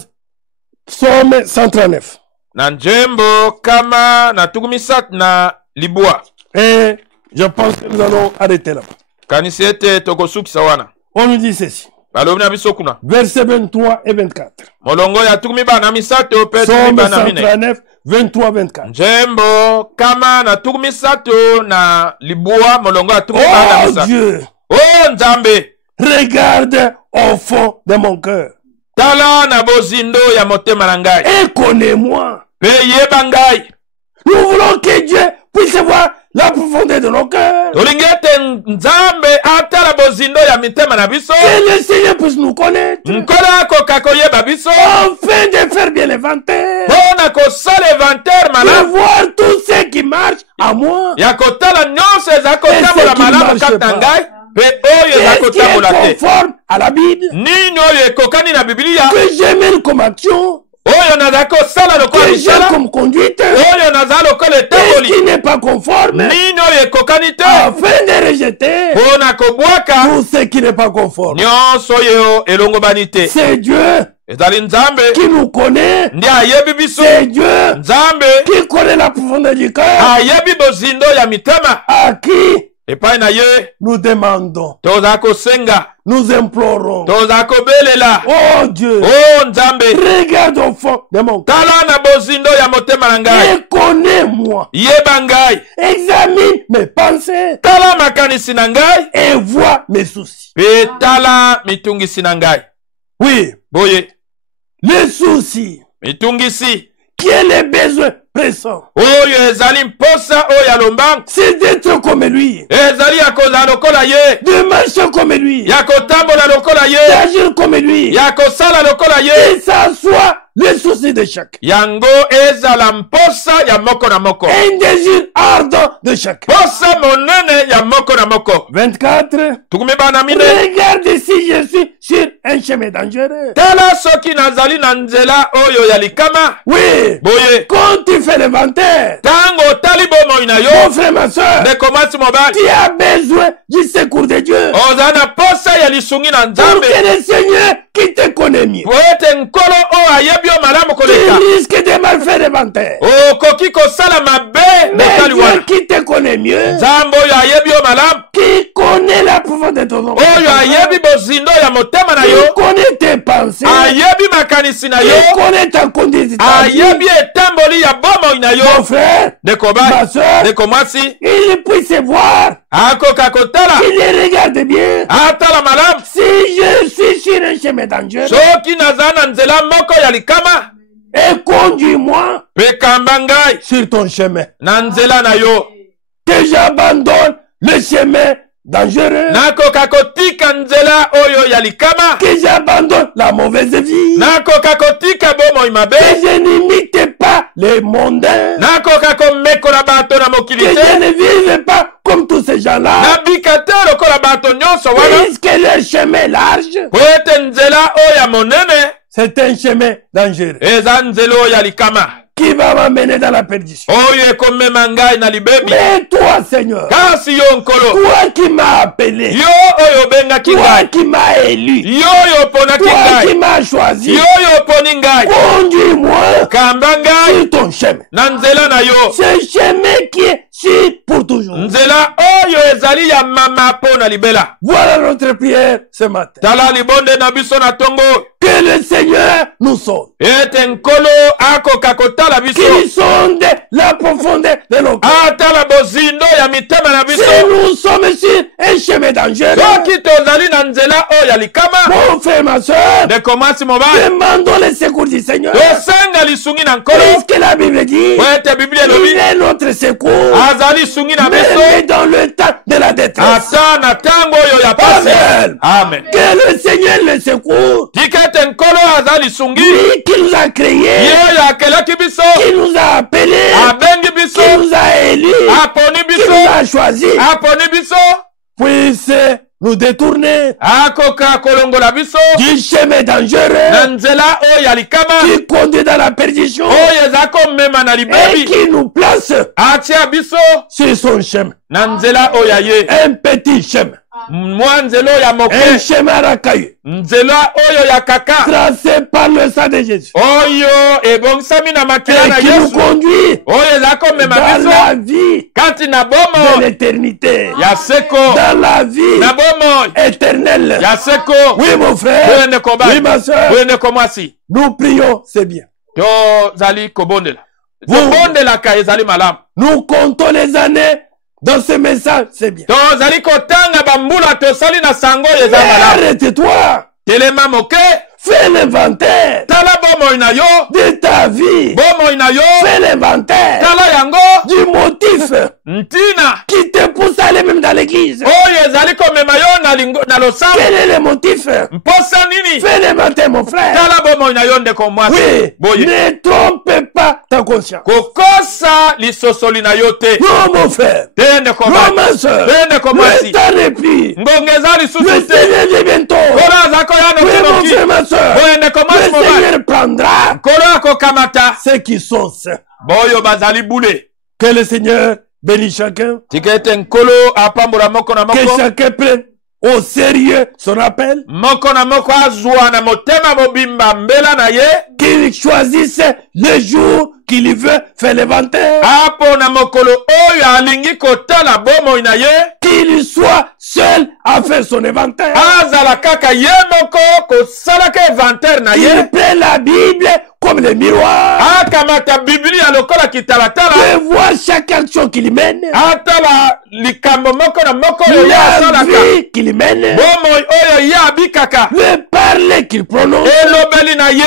Psaume 139. na njembo kama na tuku misatu na libwa. Et je pense que nous allons arrêter là. Kanisi ete tokosukisa wana. On nous dit ceci. Balobi na biso kuna. Versets 23 et 24. Molongo ya tuku mibana na misato pe tuku Psaume mibana na mine. 139, 23, 24. Njembo kama na tuku misatu na libwa molongo ya tuku mibana na Oh misatu. Dieu, Oh nzambe, regarde au fond de mon cœur tala na bozindo ya motema na ngai. et connais-moi. Pe yeba ngai. Nous voulons que Dieu puisse voir la profondeur de nos cœurs. Tolingi ete nzambe atala bozindo ya mitema na biso. Que le Seigneur puisse nous connaître Nkolo akoka koyeba biso. afin de faire bien l'inventaire. Mpona kosala inventaire De malamu. voir tout ce qui marche à moi. Ya kotala nyonso eza kotambola malamu kati na ngai. Pe oyo eza Qu'est-ce qui kotambola est te. conforme à la Bible? Nini oyo ekokani na Biblia. Que j'aime comme action, Oyo naza kosala lokola que j'ai misala. comme conduite, Oyo naza lokola et etamboli. ce qui n'est pas conforme, Nini oyo ekokani te. afin de rejeter Mpona kobwaka tout ce qui n'est pas conforme. nyonso oyo elongobani te. C'est Dieu ezali nzambe qui nous connaît. ndi ayebi biso, C'est Dieu nzambe qui connaît la profondeur du cœur, ayebi bozindo ya mitema, à qui epai na ye nous demandons, tozala kosenga, nous implorons. tozala kobelela. Oh Dieu, O nzambe, regarde au fond de mon cœur tala na bozindo ya motema na ngai, et connais-moi. yeba ngai, Examine mes pensées tala makanisi na ngai, et vois mes soucis. pe tala mitungisi na ngai. Oui, Boye, les soucis mitungisi qui est les besoins pressants, oyo ezali mposa oyo ya lombangu, c'est d'être comme lui, ezali ya kozala lokola ye, de marcher comme lui, ya kotambola lokola ye, d'agir comme lui, ya kosala lokola ye, et ça soit les soucis de chacun. yango ezala mposa ya moko na moko, Un désir ardent de chacun. mposa monene ya moko na moko. 24. Tukumi bana mine, Regarde si je suis sur un chemin dangereux. tala soki nazali na nzela oyo ya likama. Oui, Boye, quand tu fais l'inventaire, tango otali bomoi na mon yo, frère, ma soeur, ndeko mwasi mobali, tu as besoin du secours de Dieu ozala na posa ya lisungi na pour nzambe, que le Seigneur qui te connaît mieux, po ete nkolo oyo ayebi yo malamu tu koleka, risques de mal faire l'inventaire. okoki kosala mabe Mais motali Dieu wana. qui te connaît mieux, Nzambe oyo ayebi yo malamu, qui connaît la profondeur de ton âme, oyo ayebi bozindo ya motema na qui yo, connaît tes pensées, ayebi makanisi na qui yo, connaît ta conduite, ayebi etamboli ya bomoi na mon yo, frère, ndeko ma basi, soeur, ndeko mwasi, il puisse voir, akoka kotala, qu'il les regarde bien. atala malamu. Si je suis sur un chemin dangereux, Soki nazala na nzela moko ya likama, et conduis-moi pe kamba ngai sur ton chemin, na nzela na yo, que j'abandonne le chemin dangereux, nakoka kotika nzela oyo ya likama, que j'abandonne la mauvaise vie, nakoka kotika bomoi mabe, que je n'imite pas les mondains, nakoka komekola bato na que mokili je te, ne vive pas comme tous ces gens-là, nabika te lokola bato nyonso wana, puisque le chemin est large, po ete nzela oyo ya monene c'est un chemin dangereux eza nzela oyo ya likama, qui va m'amener dans la perdition. oyo ekomema ngai na libebi. Mais toi, Seigneur, Kasi yo nkolo, toi qui m'as appelé, yo oyo obengaki toi ngai, qui m'as élu, yo oyo oponaki toi qui ngai, m'as choisi, yo oyo oponi ngai, conduis-moi kamba ngai sur ton chemin. na nzela na yo, Ce chemin qui est sûr pour toujours. nzela oyo ezali ya mama mpo na libela. Voilà notre prière ce matin. Tala libonde na biso na tongo, Que le Seigneur nous sauve. ete nkolo akoka kotala biso, Qui sonde la profondeur de nos cœurs. atala bozindo ya mitema na Si biso. nous sommes sur un chemin dangereux, Soki tozali na nzela oyo ya likama, mon frère, ma soeur, ndeko mwasi mobali, demandons le secours du Seigneur. tosenga lisungi na nkolo, Puisque la Bible dit, po ete biblia il elobi est notre secours, azali sungi na même biso dans le temps de la détresse. ata na ntango oyo ya pasi. Amen. Amen. Que le Seigneur le secours, Tika ete nkolo azali sungi, lui qui nous a créés, ye oyo akelaki biso, qui nous a appelés, abengi biso, qui nous a élus, aponi qui biso, nous a choisis, aponi biso, puisse nous détourner akoka kolongola biso du chemin na dangereux nzela oyo ya likama, qui conduit dans la perdition oyo eza komema na et libebi, qui nous place atia biso sur son chemin. na nzela oyo ya ye, Un petit chemin, mwa nzela oyo ya un moke, chemin racailleux, nzela oyo ya kaka, tracé par le sang de Jésus oyo ebongisami na makila na et qui nous Yesu, conduit oyo eza komema dans la biso vie kati na de bomo l'éternité, ya seko, dans la vie na bomo éternelle. ya seko. Oui, mon Oyo frère, ndeko oui, basi, ma soeur, oyo ndeko mwasi, nous prions, c'est bien. tozali kobondela, tobondelaka ezali malamu, Nous comptons les années dans ce message, c'est bien. tozali kotanga bambula tosali na sango oyo eza Mais malamu. arrête-toi, Telema moke, fais l'inventaire tala bomoi na yo, de ta vie, bomoi na yo, fais l'inventaire tala yango du motif ntina qui te pousse à aller même dans l'église. oyo ezali komema yo na losambo. Quel est le motif? Mposa nini? Fais l'inventaire, mon frère. Tala bomoi na yo ndeko mwasi. Oui, Boye, ne trompe pas ta conscience. kokosa lisosoli na yo te. Non, mon frère. Te ndeko Non, basi, ma soeur. te ndeko mwasi. Ne t'en plus. Ngonge eza Le lisusu te. Seigneur vient bientôt. Nkolo aza koya Oui, mon noki frère, ma soeur. boye ndeko mwasi Le mobali. Seigneur prendra Nkolo akokamata ceux qui sont saints. boyo bazali bule. Que le Seigneur bénisse chacun. Tika ete nkolo apambola moko na Que moko. chacun prenne au sérieux son appel, moko na moko azwa na motema mobimba mbela na ye, qu'il choisisse le jour qu'il veut faire l'inventaire, apo na mokolo oyo alingi kotala bomoi na ye, qu'il soit seul à faire son inventaire, azala kaka ye moko kosalaka inventaire na ye, il prend la Bible comme le miroir, akamata biblia lokola kitalatala, de voir chaque action qu'il mène, atala likambo moko na moko oyo ye la asalaka, vie qu'il mène, bomoi oyo ye abikaka, le parler qu'il prononce. elobeli na ye.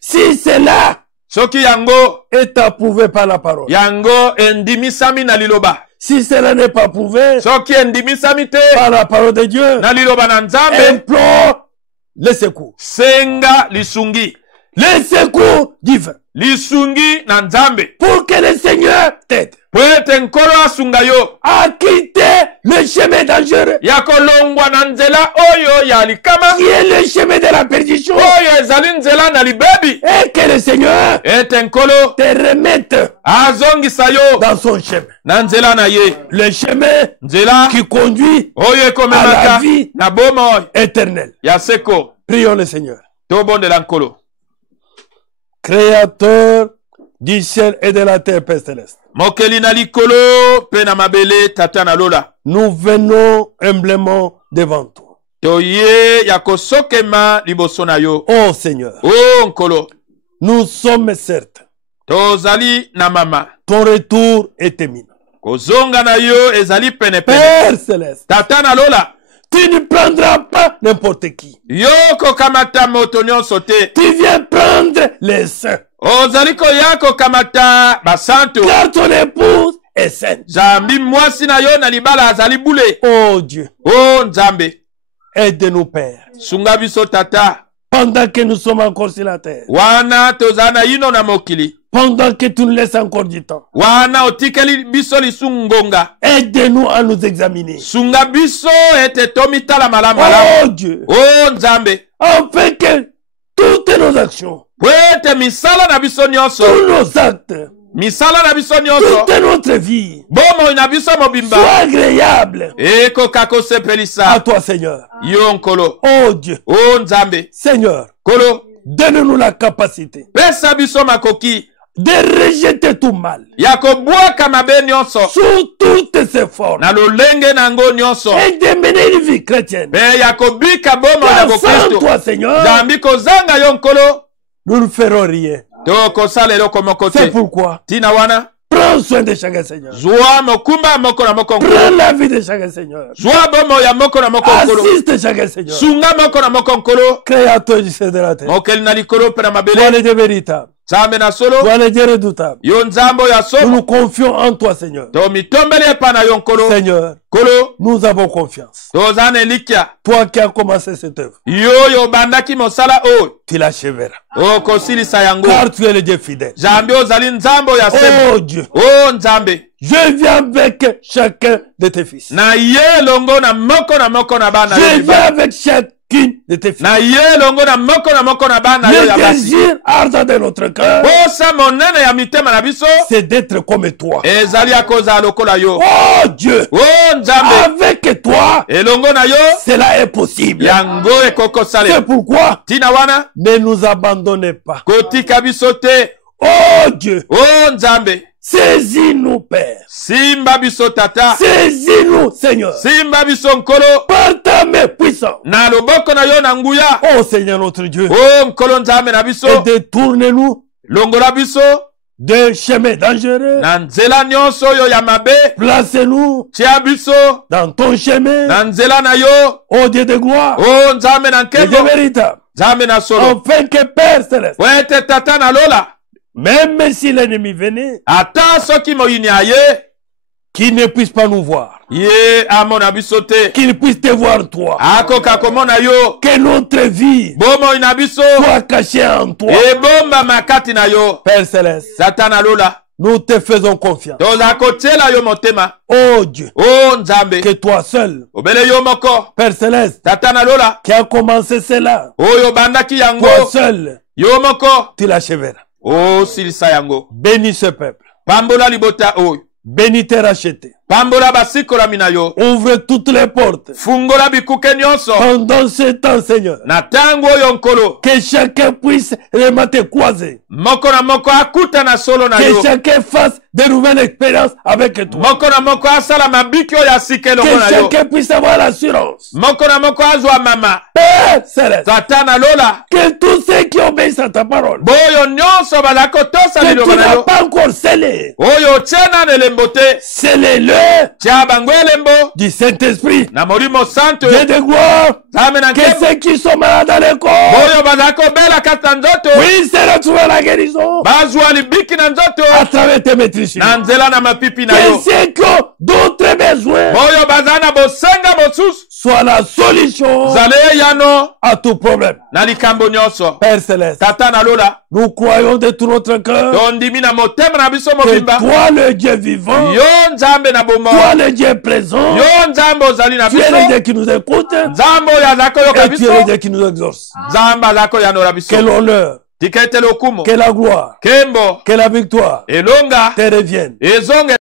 Si cela Soki yango est approuvé par la parole, yango endimisami na liloba, si cela n'est pas approuvé soki endimisami te par la parole de Dieu, na liloba na Nzambe, implore le secours. senga lisungi, Le secours divin. lisungi na Nzambe, Pour que le Seigneur t'aide po ete nkolo asunga yo à quitter le chemin dangereux ya kolongwa na nzela oyo ya likama, qui est le chemin de la perdition, oyo ezali nzela na libebi, et que le Seigneur ete nkolo te remette azongisa yo dans son chemin. na nzela na ye, Le chemin nzela qui conduit oyo à la ekomemaka vie na bomoi éternelle. ya seko. Prions le Seigneur. Tobondela nkolo, Créateur du ciel et de la terre, Père céleste. mokeli na likolo pe na mabele tata na lola, Nous venons humblement devant toi. toye ya kosokema liboso na yo. Oh Seigneur, O nkolo, nous sommes certes. tozali na mama, Ton retour est imminent. kozonga na yo ezali penepene. Père céleste, Tata na lola, tu ne prendras pas n'importe qui. yo kokamata moto nyonso te, Tu viens prendre les saints. ozali koya kokamata basantu, Car ton épouse est sainte. zambi mwasi na yo na libala azali bule. Oh Dieu, O Nzambe, aide-nous Père. sunga biso tata, Pendant que nous sommes encore sur la terre. wana tozala na yino na mokili, Pendant que tu nous laisses encore du temps. wana otikeli biso lisu ngonga, Aide-nous à nous examiner. sunga biso ete tomitala malamu malamu. Oh Dieu, O Nzambe, afin que toutes nos actions, po ete misala na biso nyonso, tous nos actes, misala na biso nyonso, toute notre vie bomoi na biso mobimba, soient agréables ekoka à kosepelisa toi Seigneur. yo nkolo. Oh Dieu, O Nzambe, Seigneur, nkolo, donne-nous la capacité pesa biso makoki de rejeter tout mal ya kobwaka mabe nyonso sous toutes ses formes na lolenge na ngo nyonso, et de mener une vie chrétienne. pe ya kobika bomoi na Car sans bokristo. toi Seigneur, Zambi kozanga yo nkolo, nous ne ferons rien. tokosala eloko moko C'est te. pourquoi, Tina wana, prends soin de chacun Seigneur. zwa mokumba moko na moko nkolo, Prends la vie de chacun Seigneur. zwa bomoi ya moko na moko nkolo, Assiste chacun Seigneur. sunga moko na moko nkolo, Créateur du ciel de la terre. mokeli na likolo mpe na Toi mabele, le Dieu véritable. Nzambe na solo, Toi le Dieu redoutable. yo nzambe oyo Nous asomo, nous confions en toi Seigneur. tomitombeli epa na yo nkolo. Seigneur, Nkolo, nous avons confiance. toza na elikya, Toi qui as commencé cette œuvre, yo oyo obandaki mosala oyo, tu l'achèveras. okosilisa yango. Car tu es le Dieu fidèle. Zambi ozali nzambe oyo asembo. Oh Dieu, O Nzambe, je viens avec chacun de tes fils. na ye elongo na moko na bana yo Je viens libala. avec chacune de tes fils. Na ye elongo na moko na bana yo Le ya basi. désir ardent de notre cœur, Posa monene ya mitema na biso, c'est d'être comme toi. ezali akozala lokola yo. Oh Dieu, O Nzambe, avec toi, elongo na yo, cela est possible. yango ekokosala. C'est pourquoi Tina wana, ne nous abandonnez pas. kotika biso te. Oh Dieu, O Nzambe, saisis-nous, Père. simba biso tata, Saisis-nous, Seigneur, simba biso nkolo, par ta main puissante. na loboko na yo na nguya. Oh Seigneur notre Dieu, O nkolo Nzambe na biso, et détourne-nous longola biso, d'un chemin dangereux. na nzela nyonso oyo ya mabe, Place-nous tia biso, dans ton chemin, na nzela na yo, ô Dieu de gloire, o Nzambe na le Dieu nkembo, véritable, Nzambe na solo, afin que Père céleste, po ete tata na lola, même si l'ennemi venait, ata soki moyini aye, qu'il ne puisse pas nous voir, ye amona biso te, qu'il puisse te voir toi, akoka komona yo, que notre vie bomoi na biso, soit cachée en toi. ebomba makati na yo, Père céleste, tata na lola, nous te faisons confiance. toza kotiela yo motema. Oh Dieu, O Nzambe, que toi seul, obele yo moko, Père céleste, tata na lola, qui a commencé cela, oyo bandaki toi yango, seul, yo moko, tu l'achèveras. o silisa yango. Bénis ce peuple, Pambola libota oyo, bénis tes rachetés, pambola basikolami na yo, ouvre toutes les portes. fungola bikuke nyonso Pendant ce temps, Seigneur, na ntango oyo nkolo, que chacun puisse vraiment te croiser. moko na moko akuta na solo na Que yo, chacun fasse de nouvelles expériences avec toi. moko na moko asala mabiki oyo asika elongo Que na yo, chacun puisse avoir l'assurance. moko na moko azwa mama Père Céleste, tata na lola, que tous ceux qui obéissent à ta parole, boyo nyonso bazala kotosa que liloba tu na n'as yo, pas encore scellé, oyo otie nano elembo te, scellez-le tia bango elembo du Saint-Esprit, na molimo santo Dieu de gloire, nzambe na que nkembo, ceux qui sont malades dans le corps oyo bazala kobela kati na nzoto puissent retrouver la guérison bazwa libiki na nzoto à travers tes maîtrises. na nzela na mapipi na Que yo, ceux qui ont d'autres besoins oyo bazala na bosenga mosusu soient la solution zala eyano à tout problème. na likambo nyonso. Père Céleste, Tata na lola nous croyons de tout notre cœur tondimi na motema na biso que mobimba, toi, le Dieu vivant, yo nzambe na bomo, toi, le Dieu présent, yo nzambe ozali na tu es biso, le Dieu qui nous écoute nzambe oyo aza koyoka et tu biso, es le Dieu qui nous exauce. nzambe aza koyanola biso. Que l'honneur, Tika ete lokumu que la gloire, kembo que la victoire elonga te reviennent. ezonge